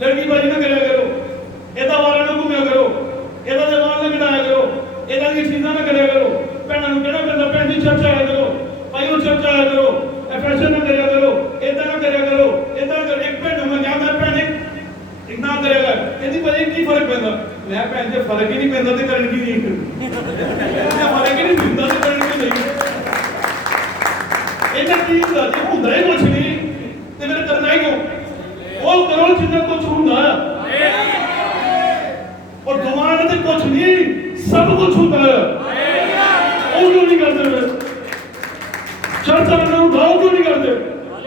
लड़की बाजी ना करे करो एदा वाला ना घूमया करो एदा जवान ना घटाया करो एदा की चीज़ां ना करे करो भैनों को कहना पैदा भैन जी चर्च आया करो भाई वो चर्च आया करो फैशन ना करे करो एदा ना करे करो एदा कर एक भैन मैं क्या मैं भैन इतना करेगा कहती भाई की फर्क पैदा मैं भैन जी फर्क ही नहीं पैदा ते करन की नहीं मैं फर्क ही नहीं पैदा ते करन की नहीं ਇਹਨਾਂ ਕੀ ਹੁੰਦਾ ਜੇ ਹੁੰਦਾ ਹੀ ਕੁਝ ਨਹੀਂ ਤੇ ਫਿਰ ਕਰਨਾ ਹੀ ਕਿਉਂ ਉਹ ਕਰੋ ਜਿੰਨਾ ਕੁਝ ਹੁੰਦਾ ਹੈ ਔਰ ਦੁਆਨ ਤੇ ਕੁਝ ਨਹੀਂ ਸਭ ਕੁਝ ਹੁੰਦਾ ਹੈ ਉਹ ਕਿਉਂ ਨਹੀਂ ਕਰਦੇ ਫਿਰ ਚਰਚ ਆਉਣਾ ਹੁੰਦਾ ਉਹ ਕਿਉਂ ਨਹੀਂ ਕਰਦੇ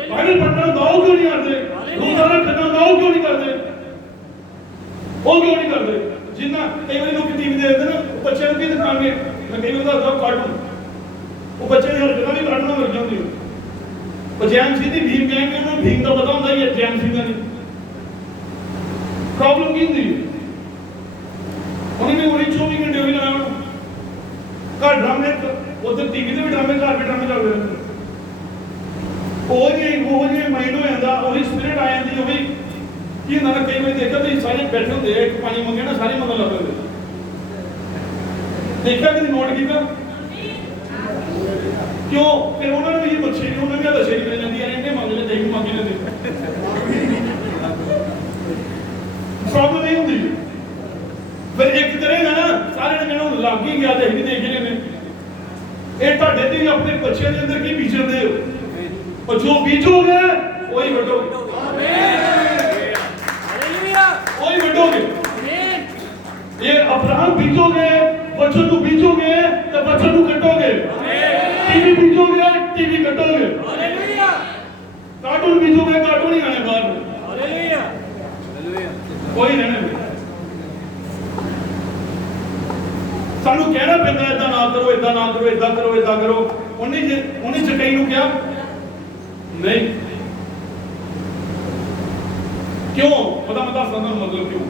ਬਾਈਬਲ ਪੜ੍ਹਨਾ ਹੁੰਦਾ ਉਹ ਕਿਉਂ ਨਹੀਂ ਕਰਦੇ ਰੋਜ਼ਾ ਰੱਖਣਾ ਹੁੰਦਾ ਉਹ ਕਿਉਂ ਨਹੀਂ ਕਰਦੇ ਉਹ ਕਿਉਂ ਨਹੀਂ ਕਰਦੇ ਜਿੰਨਾ ਕਈ ਵਾਰੀ ਲੋਕ ਟੀਵੀ ਦੇਖਦੇ ਨਾ ਬੱਚਿਆਂ ਨੂੰ ਕੀ ਦਿਖਾਣਗੇ ਮੈਂ ਕਈ ਵਾਰ ਦੱਸਦਾ ਕਾਰਟੂਨ ਉਹ ਬੱਚੇ ਦੀ ਹਰਕਤਾਂ ਵੀ ਕਾਰਟੂਨਾਂ ਵਰਗੀਆਂ ਹੁੰਦੀਆਂ जैम सी दी भीम गैंग में भीम का पता होता है ये जैम सी का नहीं प्रॉब्लम की होती उन्होंने वही 24 घंटे भी लगाना घर ड्रामे उधर टीवी पे भी ड्रामे घर भी ड्रामे चल रहे वो जी माइंड हो जाता वही स्पिरिट आ जाती वही की होंदा ना कई बार देखा भी सारे बैठे होंगे एक पानी मंगे ना सारे मगन लग रहे देखा कभी नोट किया क्यों फिर उन्होंने भी ये बच्चे ने उन्होंने भी दशे मिल जाती है इन्हें मांग लेते हैं मांग लेते प्रॉब्लम नहीं होती फिर एक करेगा ना सारे ने कहना लग ही गया देख देख लेने ये ਤੁਹਾਡੇ ਤੇ ਆਪਣੇ ਬੱਚਿਆਂ ਦੇ ਅੰਦਰ ਕੀ ਬੀਜਦੇ ਹੋ और जो बीजोगे वही बटोगे आमीन हालेलुया वही बटोगे आमीन ये अब्राहम बीजोगे बच्चों को बीजोगे तो बच्चों को कटोगे आमीन टीवी बीजोगे टीवी कटोगे हालेलुया कार्टून बीजोगे कार्टून ही आने बाहर हालेलुया हालेलुया कोई रहने सानू कहना पैंदा इदा ना करो इदा ना करो इदा करो इदा करो उन्हें चकई नु क्या नहीं क्यों पता मत दसदा मतलब क्यों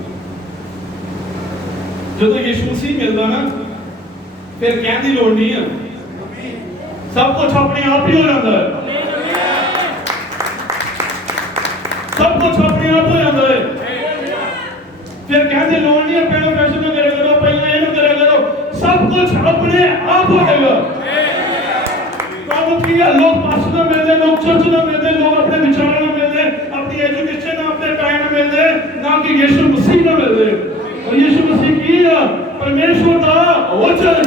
जब यीशु मसीह मिलता ना फिर कहने की लोड़ नहीं है सब कुछ अपने आप ही हो जाता है सब कुछ अपने आप हो जाता है फिर कहने की लोड़ नहीं है पहले फैशन ना करे करो पहले ये ना करे करो सब कुछ अपने आप हो जाएगा प्रॉब्लम क्या लोग पास्टर ना मिलते लोग चर्च ना मिलते लोग अपने विचार ना मिलते अपनी एजुकेशन ना अपने टाइम ना मिलते ना कि यीशु मसीह ना मिलते और यीशु मसीह की परमेश्वर का वचन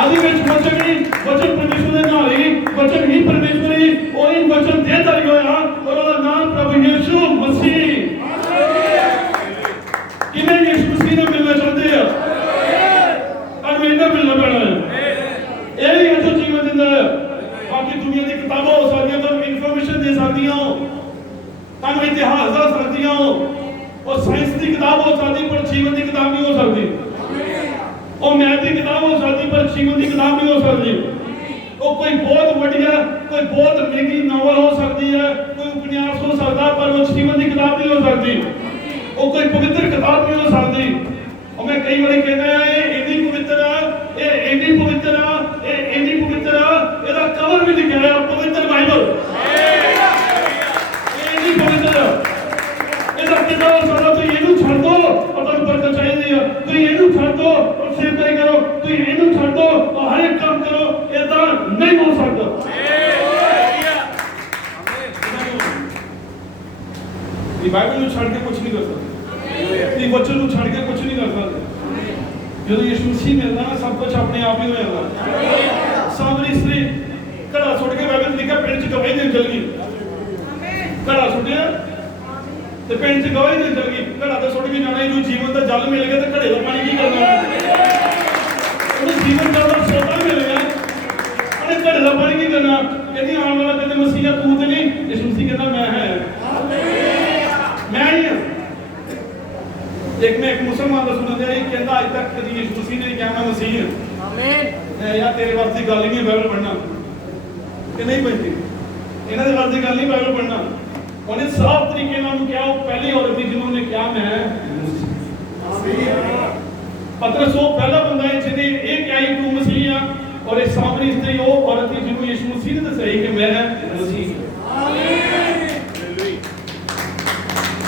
आदि में वचन परमेश्वर ने नाली वचन ही परमेश्वर ही और इन वचन देता ही होया और उसका नाम प्रभु यीशु मसीह किने यीशु मसीह ने मिलना चाहते हैं और मिलना पड़ना है यही है जो जीवन देता है बाकी दुनिया की किताबें हो सकती हैं तो इंफॉर्मेशन दे सकती हो तब इतिहास दस सकती हो और साइंस की किताब हो सकती पर जीवन की किताब नहीं हो सकती और मैथ की किताब हो सकती पर जीवन की किताब नहीं हो सकती और कोई बहुत बढ़िया कोई बहुत महंगी नॉवल हो सकती है कोई उपन्यास हो सकता है पर वो जीवन की किताब नहीं हो सकती और कोई पवित्र किताब नहीं हो सकती और मैं कई बार कहता है ये इतनी पवित्र ਇਹਦਾ ਕਵਰ ਵੀ ਲਿਖਿਆ ਹੈ ਪਵਿੱਤਰ ਬਾਈਬਲ ਇਹ ਨਹੀਂ ਪਵਿੱਤਰ ਇਹਦਾ ਕਿਦਾਂ ਹੋ ਸਕਦਾ ਤੁਸੀਂ ਇਹਨੂੰ ਛੱਡ ਦੋ ਪਤਾ ਨੂੰ ਬਰਕਤ ਚਾਹੀਦੀ ਹੈ ਤੁਸੀਂ ਇਹਨੂੰ ਛੱਡ ਦੋ ਔਰ ਸੇਵਕਾਈ ਕਰੋ ਤੁਸੀਂ ਇਹਨੂੰ ਛੱਡ ਦੋ ਔਰ ਹਰ ਇੱਕ ਕੰਮ ਕਰੋ ਇਹਦਾ ਨਹੀਂ ਹੋ ਸਕਦਾ ਇਹ ਬਾਈਬਲ ਨੂੰ ਛੱਡ ਕੇ ਕੁਝ ਨਹੀਂ ਕਰ ਸਕਦਾ ਇਹ ਵਚਨ ਨੂੰ ਛੱਡ ਕੇ ਕੁਝ ਨਹੀਂ ਕਰ ਸਕਦਾ ਜਦੋਂ ਯਿਸੂ ਮਸੀਹ ਮਿਲਦਾ ਨਾ ਸਭ ਕੁਝ ਆਪਣੇ ਆਪ ਹੀ ਹੋ ਜਾਂਦਾ ਸਾਮਰੀ ਇਸਤਰੀ ਘੜਾ ਸੁੱਟ ਕੇ ਬਾਈਬਲ ਲਿਖਿਆ ਪਿੰਡ ਚ ਗਵਾਹੀ ਦੇਣ ਚਲ ਗਈ ਘੜਾ ਸੁੱਟਿਆ ਤੇ ਪਿੰਡ ਚ ਗਵਾਹੀ ਦੇਣ ਚਲ ਗਈ ਘੜਾ ਤੇ ਸੁੱਟ ਕੇ ਜਾਣਾ ਇਹਨੂੰ ਜੀਵਨ ਦਾ ਜਲ ਮਿਲ ਗਿਆ ਤੇ ਘੜੇ ਦਾ ਪਾਣੀ ਕੀ ਕਰਨਾ ਉਹਨੂੰ ਜੀਵਨ ਦਾ ਸੋਤਾ ਮਿਲ ਗਿਆ ਉਹਨੇ ਘੜੇ ਦਾ ਪਾਣੀ ਕੀ ਕਰਨਾ ਕਹਿੰਦੀ ਆਉਣ ਵਾਲਾ ਕਹਿੰਦੇ ਮਸੀਹਾ ਤੂੰ ਤੇ ਨਹੀਂ ਯਿਸੂ ਮਸੀਹ ਕਹਿੰਦਾ ਮੈਂ ਹੈ मसीह है आमीन यार तेरे वास्ते गल ही नहीं बाइबल पढ़ना कि नहीं बनती इन्हां दे वास्ते गल नहीं बाइबल पढ़ना उन्हें साफ तरीके नाल क्या वो पहली औरत थी जिन्होंने क्या मैं पतरस वो पहला बंदा है जिन्हें ये क्या ही तू मसीह है और इस सामने स्त्री वो औरत थी जिन्होंने यीशु मसीह ने दस्या कि मैं मसीह आमीन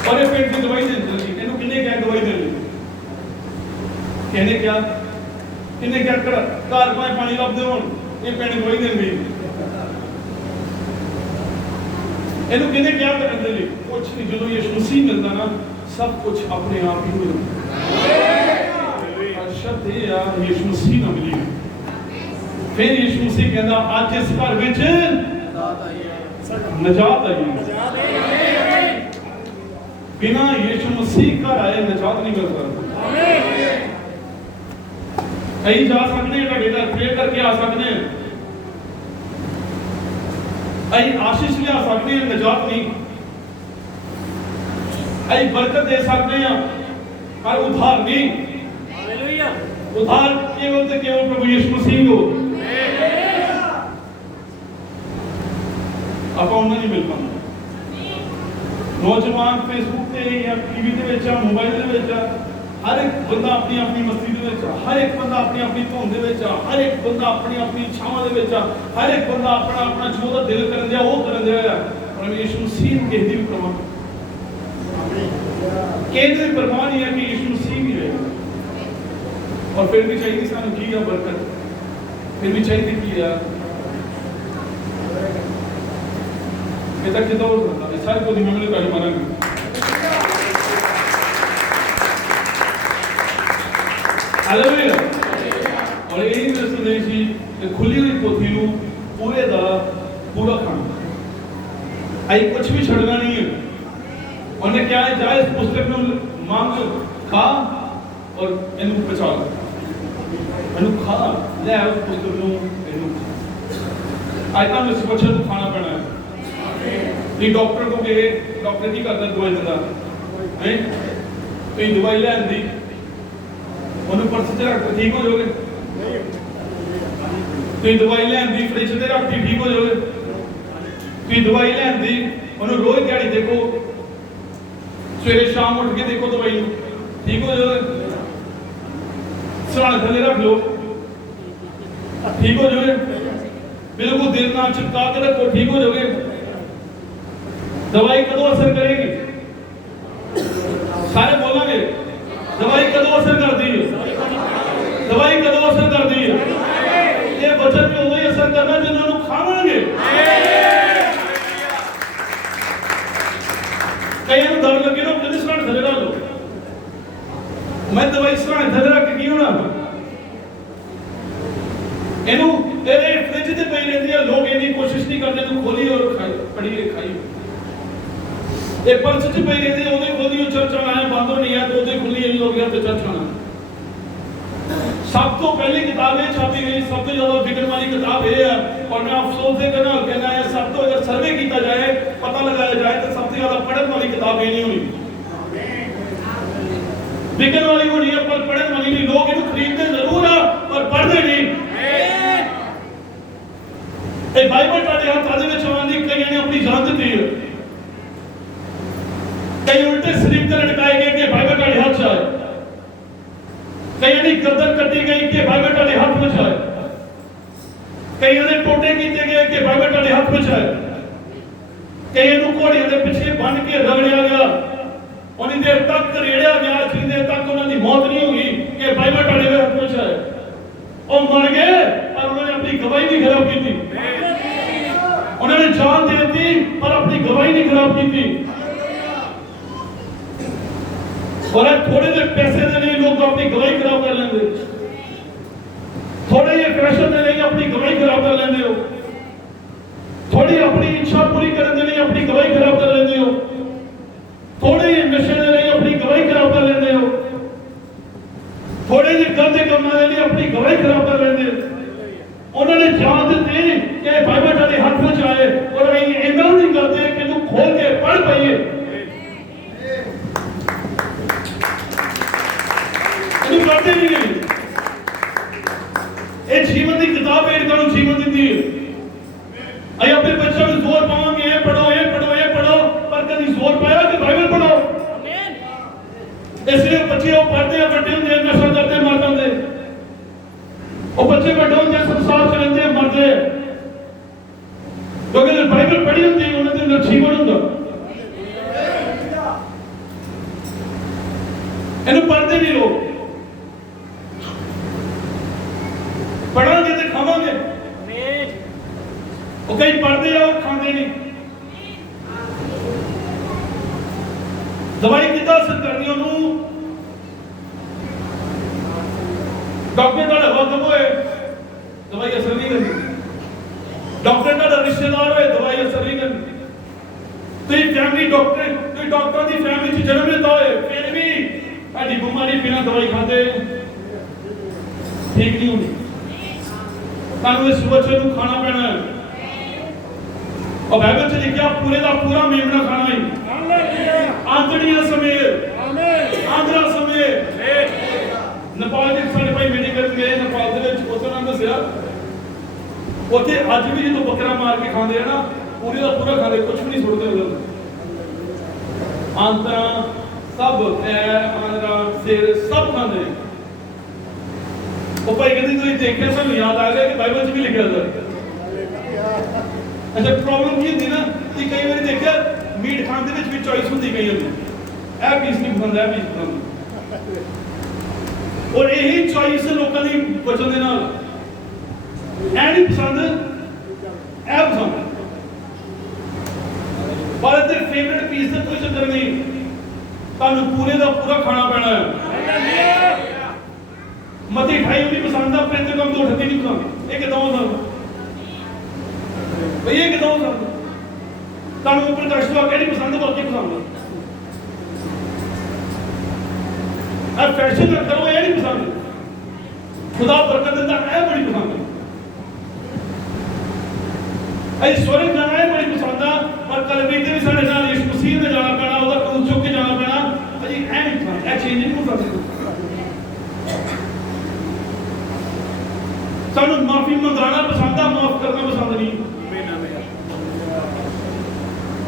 और ये पेट की दवाई दे दी इन्हों किन्ने क्या दवाई दे दी कहने क्या किन्ने क्या कर घर में पानी लभदे होण ये पेट दवाई देंदी इन्हों किन्ने क्या करन दे ली कुछ नहीं जो यीशु मसीह मिलदा ना सब कुछ अपने आप ही हो जाता शब्द ये आ यीशु मसीह ना मिली फिर यीशु मसीह कहता आज इस घर विच नजात आई बिना यीशु मसीह घर आए नजात नहीं मिल सकती कहीं जा सकते हैं बेटा प्रे करके आ सकते हैं आई आशीष ले आ सकते हैं नजात नहीं आई बरकत दे सकते हैं पर उधार नहीं उधार केवल तो केवल प्रभु यीशु मसीह को ਆਪਾਂ ਉਹਨਾਂ ਨਹੀਂ ਮਿਲ ਪਾਉਂਦੇ ਨੌਜਵਾਨ ਫੇਸਬੁੱਕ ਤੇ ਜਾਂ ਟੀਵੀ ਦੇ ਵਿੱਚ ਜਾਂ ਮੋਬਾਈਲ ਦੇ ਵਿੱਚ ਹਰ ਇੱਕ ਬੰਦਾ ਆਪਣੀ ਆਪਣੀ ਮਸਤੀ ਦੇ ਵਿੱਚ ਹਰ ਇੱਕ ਬੰਦਾ ਆਪਣੀ ਆਪਣੀ ਧੁਨ ਦੇ ਵਿੱਚ ਹਰ ਇੱਕ ਬੰਦਾ ਆਪਣੀ ਆਪਣੀ ਇੱਛਾਵਾਂ ਦੇ ਵਿੱਚ ਹਰ ਇੱਕ ਬੰਦਾ ਆਪਣਾ ਆਪਣਾ ਜੋ ਉਹਦਾ ਦਿਲ ਕਰਨ ਦਿਆ ਉਹ ਕਰਨ ਦਿਆ ਪਰ ਯੀਸ਼ੂ ਮਸੀਹ ਨੂੰ ਕਿਸੇ ਦੀ ਵੀ ਪਰਵਾਹ ਕਿਸੇ ਦੀ ਪਰਵਾਹ ਨਹੀਂ ਹੈ ਕਿ ਯੀਸ਼ੂ ਮਸੀਹ ਵੀ ਹੈ और फिर भी चाहिए सानू की है बरकत फिर भी चाहिए की है ये तक कितना और होता है सारे को दिमाग में काहे मारेंगे हालेलुया और यही मेरे संदेश ही खुली हुई पोथी नु पूरे दा पूरा खाना आई कुछ भी छड़ना नहीं है उन्हें क्या है जाए इस पुस्तक में मांग खा और इनको बचा लो खा ले उस पुस्तक नु आज तक इस बच्चे को खाना पड़ना है ये डॉक्टर को कहे डॉक्टर की करता दवाई देता है तो दवाई ले आंदी उन्हें पर्स च रख ठीक हो जाओगे तो दवाई ले आंदी फ्रिज ते रख ठीक हो जाओगे तो दवाई ले आंदी उन्हें रोज दिहाड़ी देखो सवेरे शाम उठ के देखो दवाई ठीक हो जाओगे सराहने थले रख लो ठीक हो जाओगे बिल्कुल देर ना चिपका के रखो ठीक हो जाओगे दवाई कदों असर करेगी सारे बोलेंगे दवाई कदों असर करती है दवाई कदों असर करती है ये वचन में उदय असर करना जिन्होंने खावेंगे कई दर्द लगे ना किस तरह थले रख लो मैं दवाई सराहने थले रख के की होना इनु तेरे फ्रिज ते पई रहती है लोग इतनी कोशिश नहीं करते तू खोली और खाई पड़ी खाई ये पर्स च पई रहती है ओदे खोली और चर्च आना बंद हो नहीं है तो ओदे खुली इन लोग तो चर्च आना सब तो पहली किताब है छापी गई सब तो ज्यादा फिक्र वाली किताब है और मैं अफसोस से कहना है सब तो अगर सर्वे किया जाए पता लगाया जाए तो सबसे ज्यादा पढ़ने वाली किताब ये नहीं होनी बिकन वाली होनी है पर पढ़ने वाली नहीं लोग इनको खरीदते जरूर है पर पढ़ते नहीं ए बाइबल ਤੁਹਾਡੇ ਹੱਥਾਂ ਦੇ ਵਿੱਚ ਆਉਂਦੀ ਕਈਆਂ ਨੇ ਆਪਣੀ ਜਾਨ ਦਿੱਤੀ ਹੈ कई उल्टे शरीफ ते लटकाए गए कि बाइबल ਤੁਹਾਡੇ ਹੱਥ 'ਚ ਆਏ ਕਈਆਂ ਦੀ ਗਰਦਨ ਕੱਟੀ ਗਈ ਕਿ ਬਾਈਬਲ ਤੁਹਾਡੇ ਹੱਥ ਵਿੱਚ ਆਏ ਕਈਆਂ ਦੇ ਟੋਟੇ ਕੀਤੇ ਗਏ ਕਿ ਬਾਈਬਲ ਤੁਹਾਡੇ ਹੱਥ ਵਿੱਚ ਆਏ ਕਈਆਂ ਨੂੰ ਘੋੜਿਆਂ ਦੇ ਪਿੱਛੇ ਬੰਨ ਕੇ ਰਗੜਿਆ ਗਿਆ ਉਨੀ ਦੇਰ ਤੱਕ ਰੇੜਿਆ ਗਿਆ ਜਿੰਨੀ ਦੇਰ ਤੱਕ ਉਹਨਾਂ ਦੀ ਮੌਤ ਨਹੀਂ ਹੋਈ ਕਿ ਬਾਈਬਲ ਤੁਹਾਡੇ ਹੱਥ ਵਿੱਚ ਆਏ ਉਹ ਮਰ ਗਏ ਪਰ ਉਹਨਾਂ ਨੇ ਆਪਣੀ ਗਵਾਹੀ ਨਹੀਂ ਖਰਾਬ ਕੀਤੀ उन्होंने जान दे दी पर अपनी गवाही नहीं खराब की थी और थोड़े से पैसे दे नहीं लोग तो अपनी गवाही खराब कर लेंगे थोड़े ये फैशन दे नहीं अपनी गवाही खराब कर लेंगे हो थोड़ी अपनी इच्छा पूरी करने दे नहीं अपनी गवाही खराब कर लेंगे हो थोड़े ये नशे दे नहीं अपनी गवाही खराब कर लेंगे हो थोड़े ये गलत काम दे नहीं अपनी गवाही खराब कर लेंगे उन्होंने जान दी कि बाइबल तेरे हाथ में आए और इतना नहीं करते कि तू खोल के पढ़ पाइए करते नहीं ये जीवन की किताब है, तुहानू जीवन दी है। अरे अपने बच्चों को जोर पाओगे, ये पढ़ो, ये पढ़ो, ये पढ़ो, पर कभी जोर पाया कि बाइबल पढ़ो। इसलिए बच्चे वो पढ़ते हैं, बड़े होंगे नशा करते मर जाते, वो बच्चे बड़े होंगे संसार चलते मरते, क्योंकि बाइबल पढ़ी होती है उन्होंने अंदर जीवन होता। इन्हें पढ़ते नहीं लोग, पढ़ांगे तो खावांगे, वो कई पढ़ते हैं और खाते नहीं। दवाई कितना असर करनी उन्होंने, डॉक्टर का वक्त होए दवाई असर नहीं करती, डॉक्टर का रिश्तेदार होए दवाई असर नहीं करती, तो फैमिली डॉक्टर की फैमिली च जन्म लेता होए फिर भी साडी बीमारी बिना दवाई खाते ठीक नहीं होनी। सानू इस वचन को खाना पैना है, और बाइबल च लिखा पूरे का पूरा मेमना खाना है, आंतड़ियां समेत, आंद्रा समेत। नेपाल के सारे भाई मेडिकल गए, नेपाल के उन्होंने दसिया उत्थे अज भी जो बकरा मार के खाते हैं ना, पूरे का पूरा खाते, कुछ भी नहीं सुटते, आंतरा सब पैर आंद्रा सिर सब खाते। वो भाई कहते तुम देखिए सानू याद आ गया कि बाइबल च भी लिखा था। अच्छा प्रॉब्लम की होती ना कि कई बार देखिए मीट खाने में भी चॉइस होती, कई होती ए पीस नहीं पसंद, ए पीस पसंद, और यही चॉइस लोगों की वचन के नाल ए नहीं पसंद, ए पसंद, पर ते फेवरेट पीस का कोई चक्कर नहीं, तुहानू पूरे का पूरा खाना पैना है। मती ढाई नहीं पसंद, अपने तो कम 2 नहीं पसंद, ये कितना हो सकता भैया, कितना हो सकता तुहानू ऊपर कष्ट आ नहीं पसंद, बाकी पसंद अब फैशन करो ये नहीं पसंद, खुदा बरकत देता है बड़ी पसंद, अरे स्वर्ग जाना है बड़ी पसंद है, पर कल बीते भी साढ़े साल यीशु मसीह ने जाना पैना, उसका क्रूस चुक के जाना पैना, अजी है नहीं पसंद, है चेंज नहीं हो सकती। सानू माफी मंगाना पसंद है, माफ करना पसंद नहीं।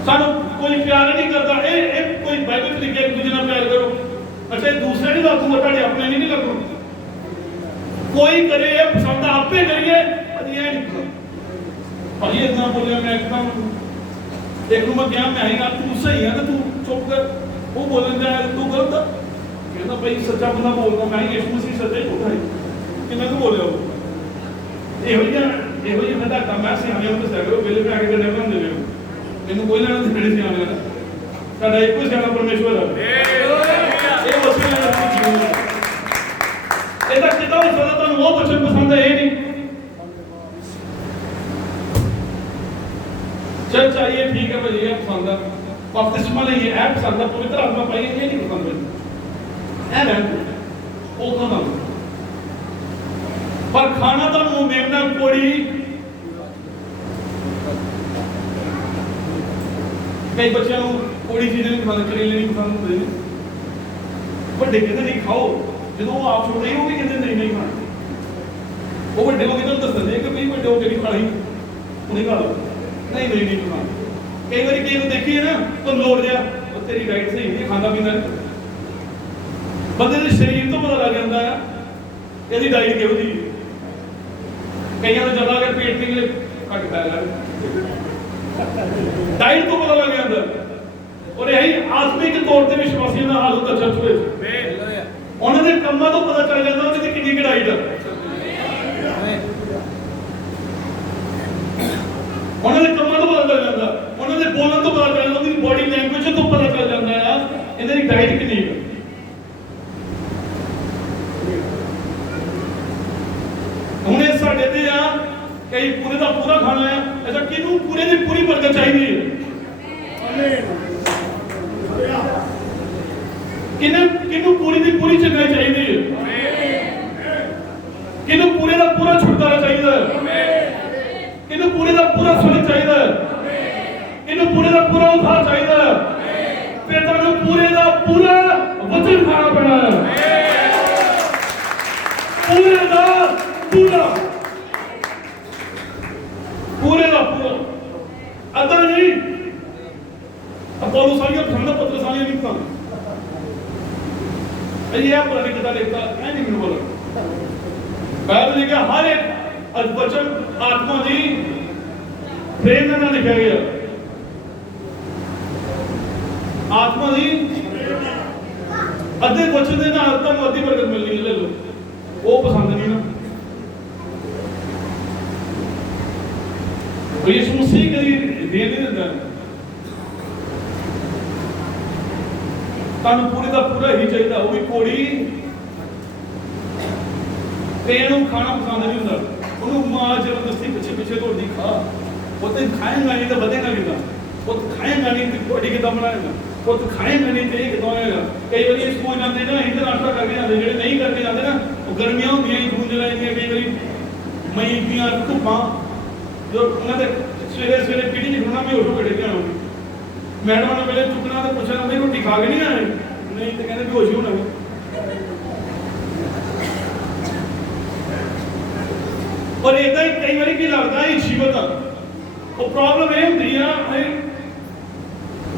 सानू कोई प्यार नहीं करता, ए कोई बाइबल लिखा एक दूसरे नाल प्यार करो, अच्छा दूसरे नहीं लागू, ਤੁਹਾਡੇ अपने नहीं लागू, कोई करे ये पसंद आपे करिए, अजी ये नहीं पसंद। और ये इतना बोलिया मैं एकदम एक मैं क्या मैं ही तू सही है ना, तू चुप कर, वो बोलन जाए तू गलत, कहता भाई सच्चा बंदा बोलता, मैं यीशु मसीह सच्चा ही बोलता है कि मैं तो बोले हो ਇਹੋ ਜਿਹੀ ਮੈਂ ਤਾਂ ਮੈਂ ਸਿਆਣਿਆਂ ਨੂੰ ਦੱਸਿਆ ਕਰੋ, ਵੇਲੇ ਪੈ ਕੇ ਗੱਲਾਂ ਬਣਾਉਂਦੇ ਨੇ, ਮੈਨੂੰ ਕੋਈ ਲੈਣਾ ਦੇਣਾ ਨਹੀਂ ਸਿਆਣਿਆਂ ਦਾ, ਸਾਡਾ ਇੱਕੋ ਹੀ ਸਿਆਣਾ ਪਰਮੇਸ਼ਵਰ ਹੈ। ਇਹ ਵਸੀਲਾ ਦਾ ਜੀਵਨ ਹੈ, ਇਹਦਾ ਕਿਦਾਂ ਹੋ ਸਕਦਾ ਤੁਹਾਨੂੰ ਉਹ ਵਚਨ ਪਸੰਦ ਹੈ ਇਹ ਨਹੀਂ। चल चाहिए ठीक है भाई, ये पसंद है, बपतिस्मा लिए है पसंद है, पवित्र आत्मा पाई ये नहीं पसंद है, ए मैं वो तो ना, पर खाना तो मुंह मेमना कोड़ी, कई बच्चों को कोड़ी चीजें नहीं पसंद, करेले नहीं पसंद होते, बड़े कहते नहीं खाओ, जो वो आप छोड़ रही हो भी कहते नहीं खाना, वो बड़े लोग इतना दस देंगे कि भाई बड़े हो के नहीं खाना ही, उन्हें खा लो, नहीं नहीं नहीं पसंद। कई बार किसी को देखिए ना तो लोड़ दिया, और तेरी डाइट सही नहीं, खाना पीना बंदे के शरीर तो पता लग जाता है यदि डाइट किहो जी, कई तो ज्यादा अगर पेट के लिए घट पै डाइट तो पता लग जाता है। और यही आत्मिक तौर पर विश्वासियों का हाल होता चर्च में, उन्होंने कमां तो पता चल जाता उन्होंने कितनी डाइट है, उन्होंने कमां तो पता चल जाता, उन्होंने बोलने तो पता चल जाता, उनकी बॉडी लैंग्वेज तो पता चल जाता है इन्होंने डाइट कितनी है। हुण इस साडे ते आ कई पूरे का पूरा खाना है, अच्छा किनू पूरे की पूरी बरकत चाहिए है, किनू पूरी की पूरी चंगाई चाहिए है, किनू पूरे का पूरा छुटकारा चाहिए है, किनू पूरे का पूरा स्वर्ग चाहिए है, किनू पूरे का पूरा उद्धार चाहिए है, फिर तुहानू पूरे का पूरा वचन खाना पैना है, पूरे का पूरा। हर एक वचन आत्मा की प्रेरणा ਨਾਲ लिखा गया। आत्मा की अद्धे वचन के नाल तुहानूं अद्धी बरकत मिलनी, ले लो वो पसंद नहीं ना। यीशु मसीह कभी दे नहीं दिंदा तुहानूं पूरे का पूरा ही चाहिए, वो भी कोड़ी तेनों खाना पसंद नहीं होंदा, उन्होंने मां जबरदस्ती पिछे पिछे दौड़दी खा, वो तो खाएगा नहीं तो बधेगा कितना, वो तो खाएगा नहीं तो बॉडी कितना बनाएगा, वो तो खाएगा नहीं तो ये कितना होएगा। कई बार स्कूल जाते ना इधर नाश्ता करके जाते, जो नहीं करके जाते ना वो गर्मियां होंदियां जून जुलाई दी, कई बार मई दियां धुप्पां जो उन्होंने सवेरे सवेरे पीढ़ी च खड़ोना मैं उठो बैठे आना, मैडम ने पहले चुकना तो पूछना भाई रोटी खा के नहीं आए, नहीं तो कहते बेहोश ही होना। और इदा ही कई बार की लगता है जीवत वो प्रॉब्लम ये होंगी है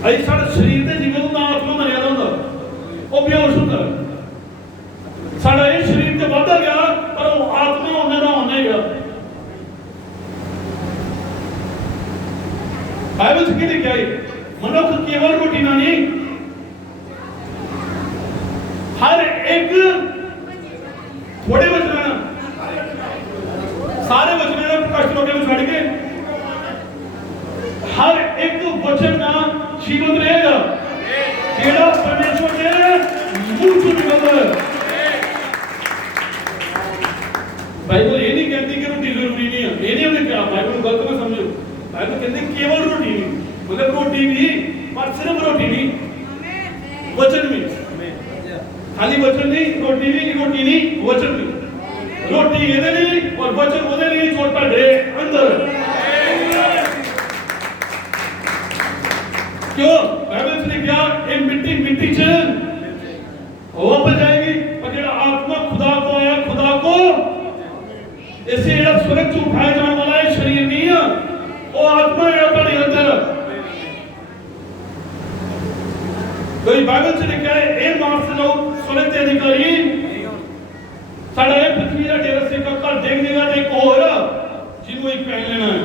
अभी साढ़े शरीर के जीवन का आत्मा मरिया होंगे वो बेहोश होंगे, साढ़ा ये शरीर तो बढ़ता गया पर वो आत्मा होने का होना ही गया। बाइबल से क्या लिखा है, मनुष्य केवल रोटी ना नहीं, हर एक थोड़े वचन सारे वचन प्रकाश लोगों में छड़ के हर एक वचन का जीवन रहेगा जेड़ा परमेश्वर के मुंह से निकलता है। बाइबल ये नहीं कहती कि रोटी जरूरी नहीं है, ये नहीं हमने क्या बाइबल गलत ना समझो, बाइबल कहती केवल रोटी नहीं, मतलब रोटी भी पर सिर्फ रोटी नहीं, वचन भी, खाली वचन नहीं, रोटी नहीं वचन भी, रोटी ये नहीं और वचन वो नहीं जो ਤੁਹਾਡੇ अंदर। क्यों बाइबल से लिखा ये मिट्टी मिट्टी च वापस जाएगी, और जो आत्मा खुदा को है खुदा को ऐसे ये स्वर्ग से उठाया जाने वाला है शरीर नहीं है, वो आत्मा है तुम्हारे अंदर। तो बाइबल से लिखा है ये मार्ग से लोग स्वर्ग के अधिकारी साडा ये पृथ्वी का डेरा से का घर देखने का एक और जिन्हों एक पहन लेना है,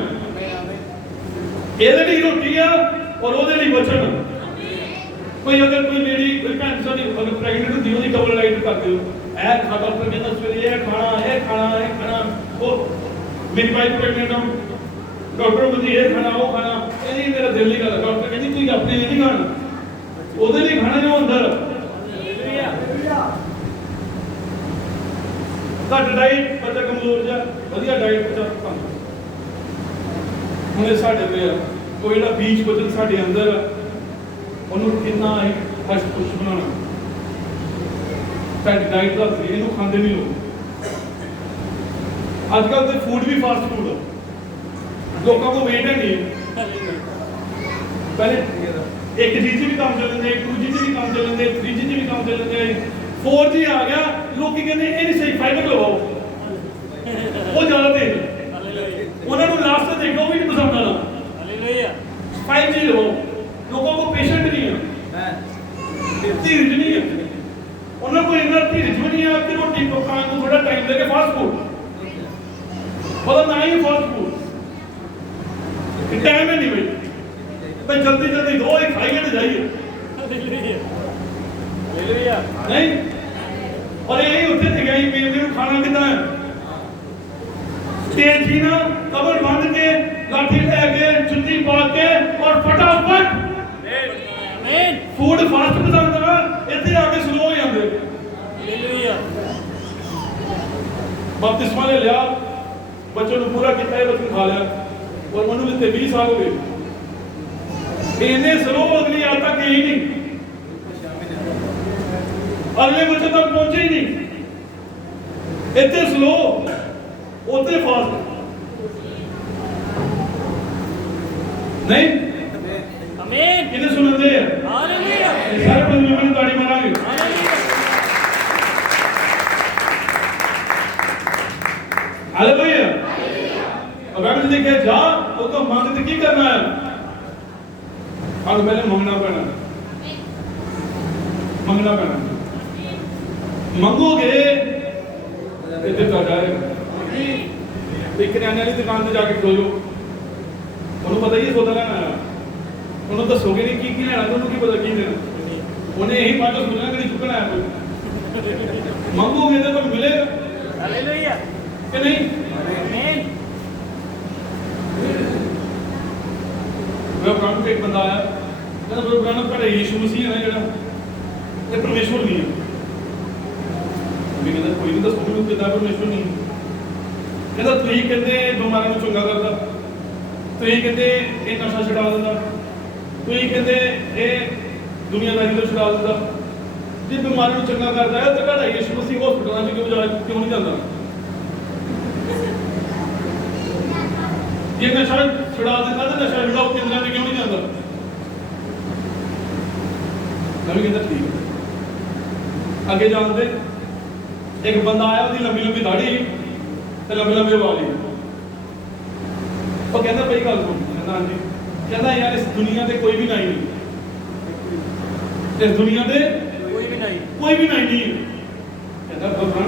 ये रोटी है और वो वचन। कोई अगर कोई लेडी कोई भैन साडी अगर प्रेगनेंट होती है डबल डाइट करते हो, ए खा डॉक्टर कहता सवेरे ये खाना वो मेरी वाइफ प्रेगनेंट हो, डॉक्टर कहती ये खाना वो खाना, ये मेरा दिल नहीं करता, डॉक्टर कहती तू अपने लिए नहीं खाना, ਉਹਦੇ ਲਈ ਖਾਣਾ ਜੋ ਅੰਦਰ ਘੱਟ ਡਾਈਟ ਬੱਚਾ ਕਮਜ਼ੋਰ ਜਾ ਵਧੀਆ ਡਾਈਟ ਬੱਚਾ ਖਾਂਦਾ। ਹੁਣ ਇਹ ਸਾਡੇ ਤੇ ਆ ਕੋਈ ਜਿਹੜਾ ਬੀਜ ਵਚਨ ਸਾਡੇ ਅੰਦਰ ਉਹਨੂੰ ਕਿੰਨਾ ਹਸ਼ ਖੁਸ਼ ਬਣਾਉਣਾ, ਸਾਡੀ ਡਾਈਟ ਦਾ ਇਹਨੂੰ ਖਾਂਦੇ ਨਹੀਂ ਲੋਕ। ਅੱਜ ਕੱਲ੍ਹ ਤੇ ਫੂਡ ਵੀ ਫਾਸਟ ਫੂਡ ਲੋਕਾਂ ਕੋਲ ਵੇਟ ਹੈ ਨਹੀਂ, ਪਹਿਲੇ एक जी भी काम चल रहे, 2G भी काम चल रहे, 3G भी काम चल रहे, 4G आ गया, लोग कहते हैं ये नहीं सही फाइबर लगाओ वो ज्यादा तेज उन्होंने लास्ट तक देखा वो भी नहीं पसंद आना, 5G लगाओ, लोगों को पेशेंट नहीं है, धीरज नहीं है, उन्होंने को इतना धीरज भी नहीं है कि रोटी पकाने को थोड़ा टाइम लगे, फास्ट फूड मतलब ना ही फास्ट फूड टाइम है नहीं भाई भाई जल्दी जल्दी दो एक खाएंगे तो जाइए नहीं। और यही होते थे गई मेरे खाना कितना है तेज ही ना कबर बांध के लाठी लेके जुत्ती पा के और फटाफट फूड फास्ट पसंद है, इतने आके स्लो हो जाते। बपतिस्मा ले लिया बच्चों ने पूरा किया, बच्चों खा लिया और मनु लिते 20 साल हो गए, इन्हें स्लो अगली आज तक ही नहीं, अगले बच्चे तक पहुंचे ही नहीं, इतने स्लो उतने फास्ट नहीं। आमीन किन्हें सुनते हैं हालेलुया, सारे बंदे में ताड़ी मारांगे हालेलुया। अब बाइबल में क्या जा तो मांगते की करना है, और पहले मांगना पैना, मांगोगे इधर तो जाएगा। ਤੇ ਕਿਰਾਣੇ ਵਾਲੀ ਦੁਕਾਨ ਤੇ ਜਾ ਕੇ ਖਲੋ ਜਾਓ, ਉਹਨੂੰ ਪਤਾ ਹੀ ਹੈ ਸੌਦਾ ਲੈਣਾ ਆਇਆ, ਉਹਨੂੰ ਦੱਸੋਗੇ ਨਹੀਂ ਕੀ ਲੈਣਾ ਤੇ ਉਹਨੂੰ ਕੀ ਪਤਾ ਕੀ ਦੇਣਾ, ਉਹਨੇ ਇਹੀ ਬਾਤ ਸੋਚਣਾ ਕਿ ਚੁੱਕਣਾ ਆਇਆ ਕੋਈ, ਮੰਗੋਗੇ ਤਾਂ ਤੁਹਾਨੂੰ ਮਿਲੇਗਾ। ਹਾਲੇਲੂਇਆ ਕਿ ਨਹੀਂ? ਆਮੀਨ। ਮੈਂ ਬ੍ਰਹਮ ਇੱਕ ਬੰਦਾ ਆਇਆ, ਕਹਿੰਦਾ ਬ੍ਰਹਮ ਘਰੇ ਯੀਸ਼ੂ ਮਸੀਹ ਹੈ ਨਾ ਜਿਹੜਾ, ਇਹ ਪਰਮੇਸ਼ਵਰ ਨਹੀਂ ਹੈ। ਮੈਂ ਕਹਿੰਦਾ ਕੋਈ ਨਹੀਂ, ਦੱਸੋ ਮੈਨੂੰ ਕਿੱਦਾਂ ਪਰਮੇਸ਼ਵਰ ਨਹੀਂ? ਕਹਿੰਦਾ ਤੁਸੀਂ ਕਹਿੰਦੇ ਬਿਮਾਰਾਂ ਨੂੰ ਚੰਗਾ ਕਰਦਾ, ਤੁਸੀਂ ਕਹਿੰਦੇ ਇਹ ਨਸ਼ਾ ਛੁਡਾ ਦਿੰਦਾ, ਤੁਸੀਂ ਕਹਿੰਦੇ ਇਹ ਦੁਨੀਆਦਾਰੀ ਤੋਂ ਛੁਡਾ ਦਿੰਦਾ, ਜੇ ਬਿਮਾਰੀ ਨੂੰ ਚੰਗਾ ਕਰਦਾ ਹੈ ਤਾਂ ਤੁਹਾਡਾ ਯਿਸੂ ਮਸੀਹ ਹਸਪਤਾਲਾਂ 'ਚ ਕਿਉਂ ਨਹੀਂ ਜਾਂਦਾ? ਜੇ ਨਸ਼ਾ ਛੁਡਾ ਦਿੰਦਾ ਤਾਂ ਨਸ਼ਾ ਛੁਡਾਓ ਕੇਂਦਰਾਂ 'ਚ ਕਿਉਂ ਨਹੀਂ ਜਾਂਦਾ? ਮੈਂ ਵੀ ਕਹਿੰਦਾ ਠੀਕ ਹੈ। ਅੱਗੇ ਜਾਂਦੇ ਇੱਕ ਬੰਦਾ ਆਇਆ, ਉਹਦੀ ਲੰਬੀ ਲੰਬੀ ਦਾੜੀ ਤੇ ਲੰਬੇ ਲੰਬੇ ਵਾਲ ਸੀ। ਉਹ ਕਹਿੰਦਾ ਬਈ ਗੱਲ ਸੁਣ, ਕਹਿੰਦਾ ਹਾਂਜੀ, ਕਹਿੰਦਾ ਯਾਰ ਇਸ ਦੁਨੀਆ ਤੇ ਕੋਈ ਵੀ ਨਹੀਂ, ਇਸ ਦੁਨੀਆ ਤੇ ਕੋਈ ਵੀ ਨਹੀਂ ਕੋਈ ਵੀ ਨਹੀਂ। ਕਹਿੰਦਾ ਭਗਵਾਨ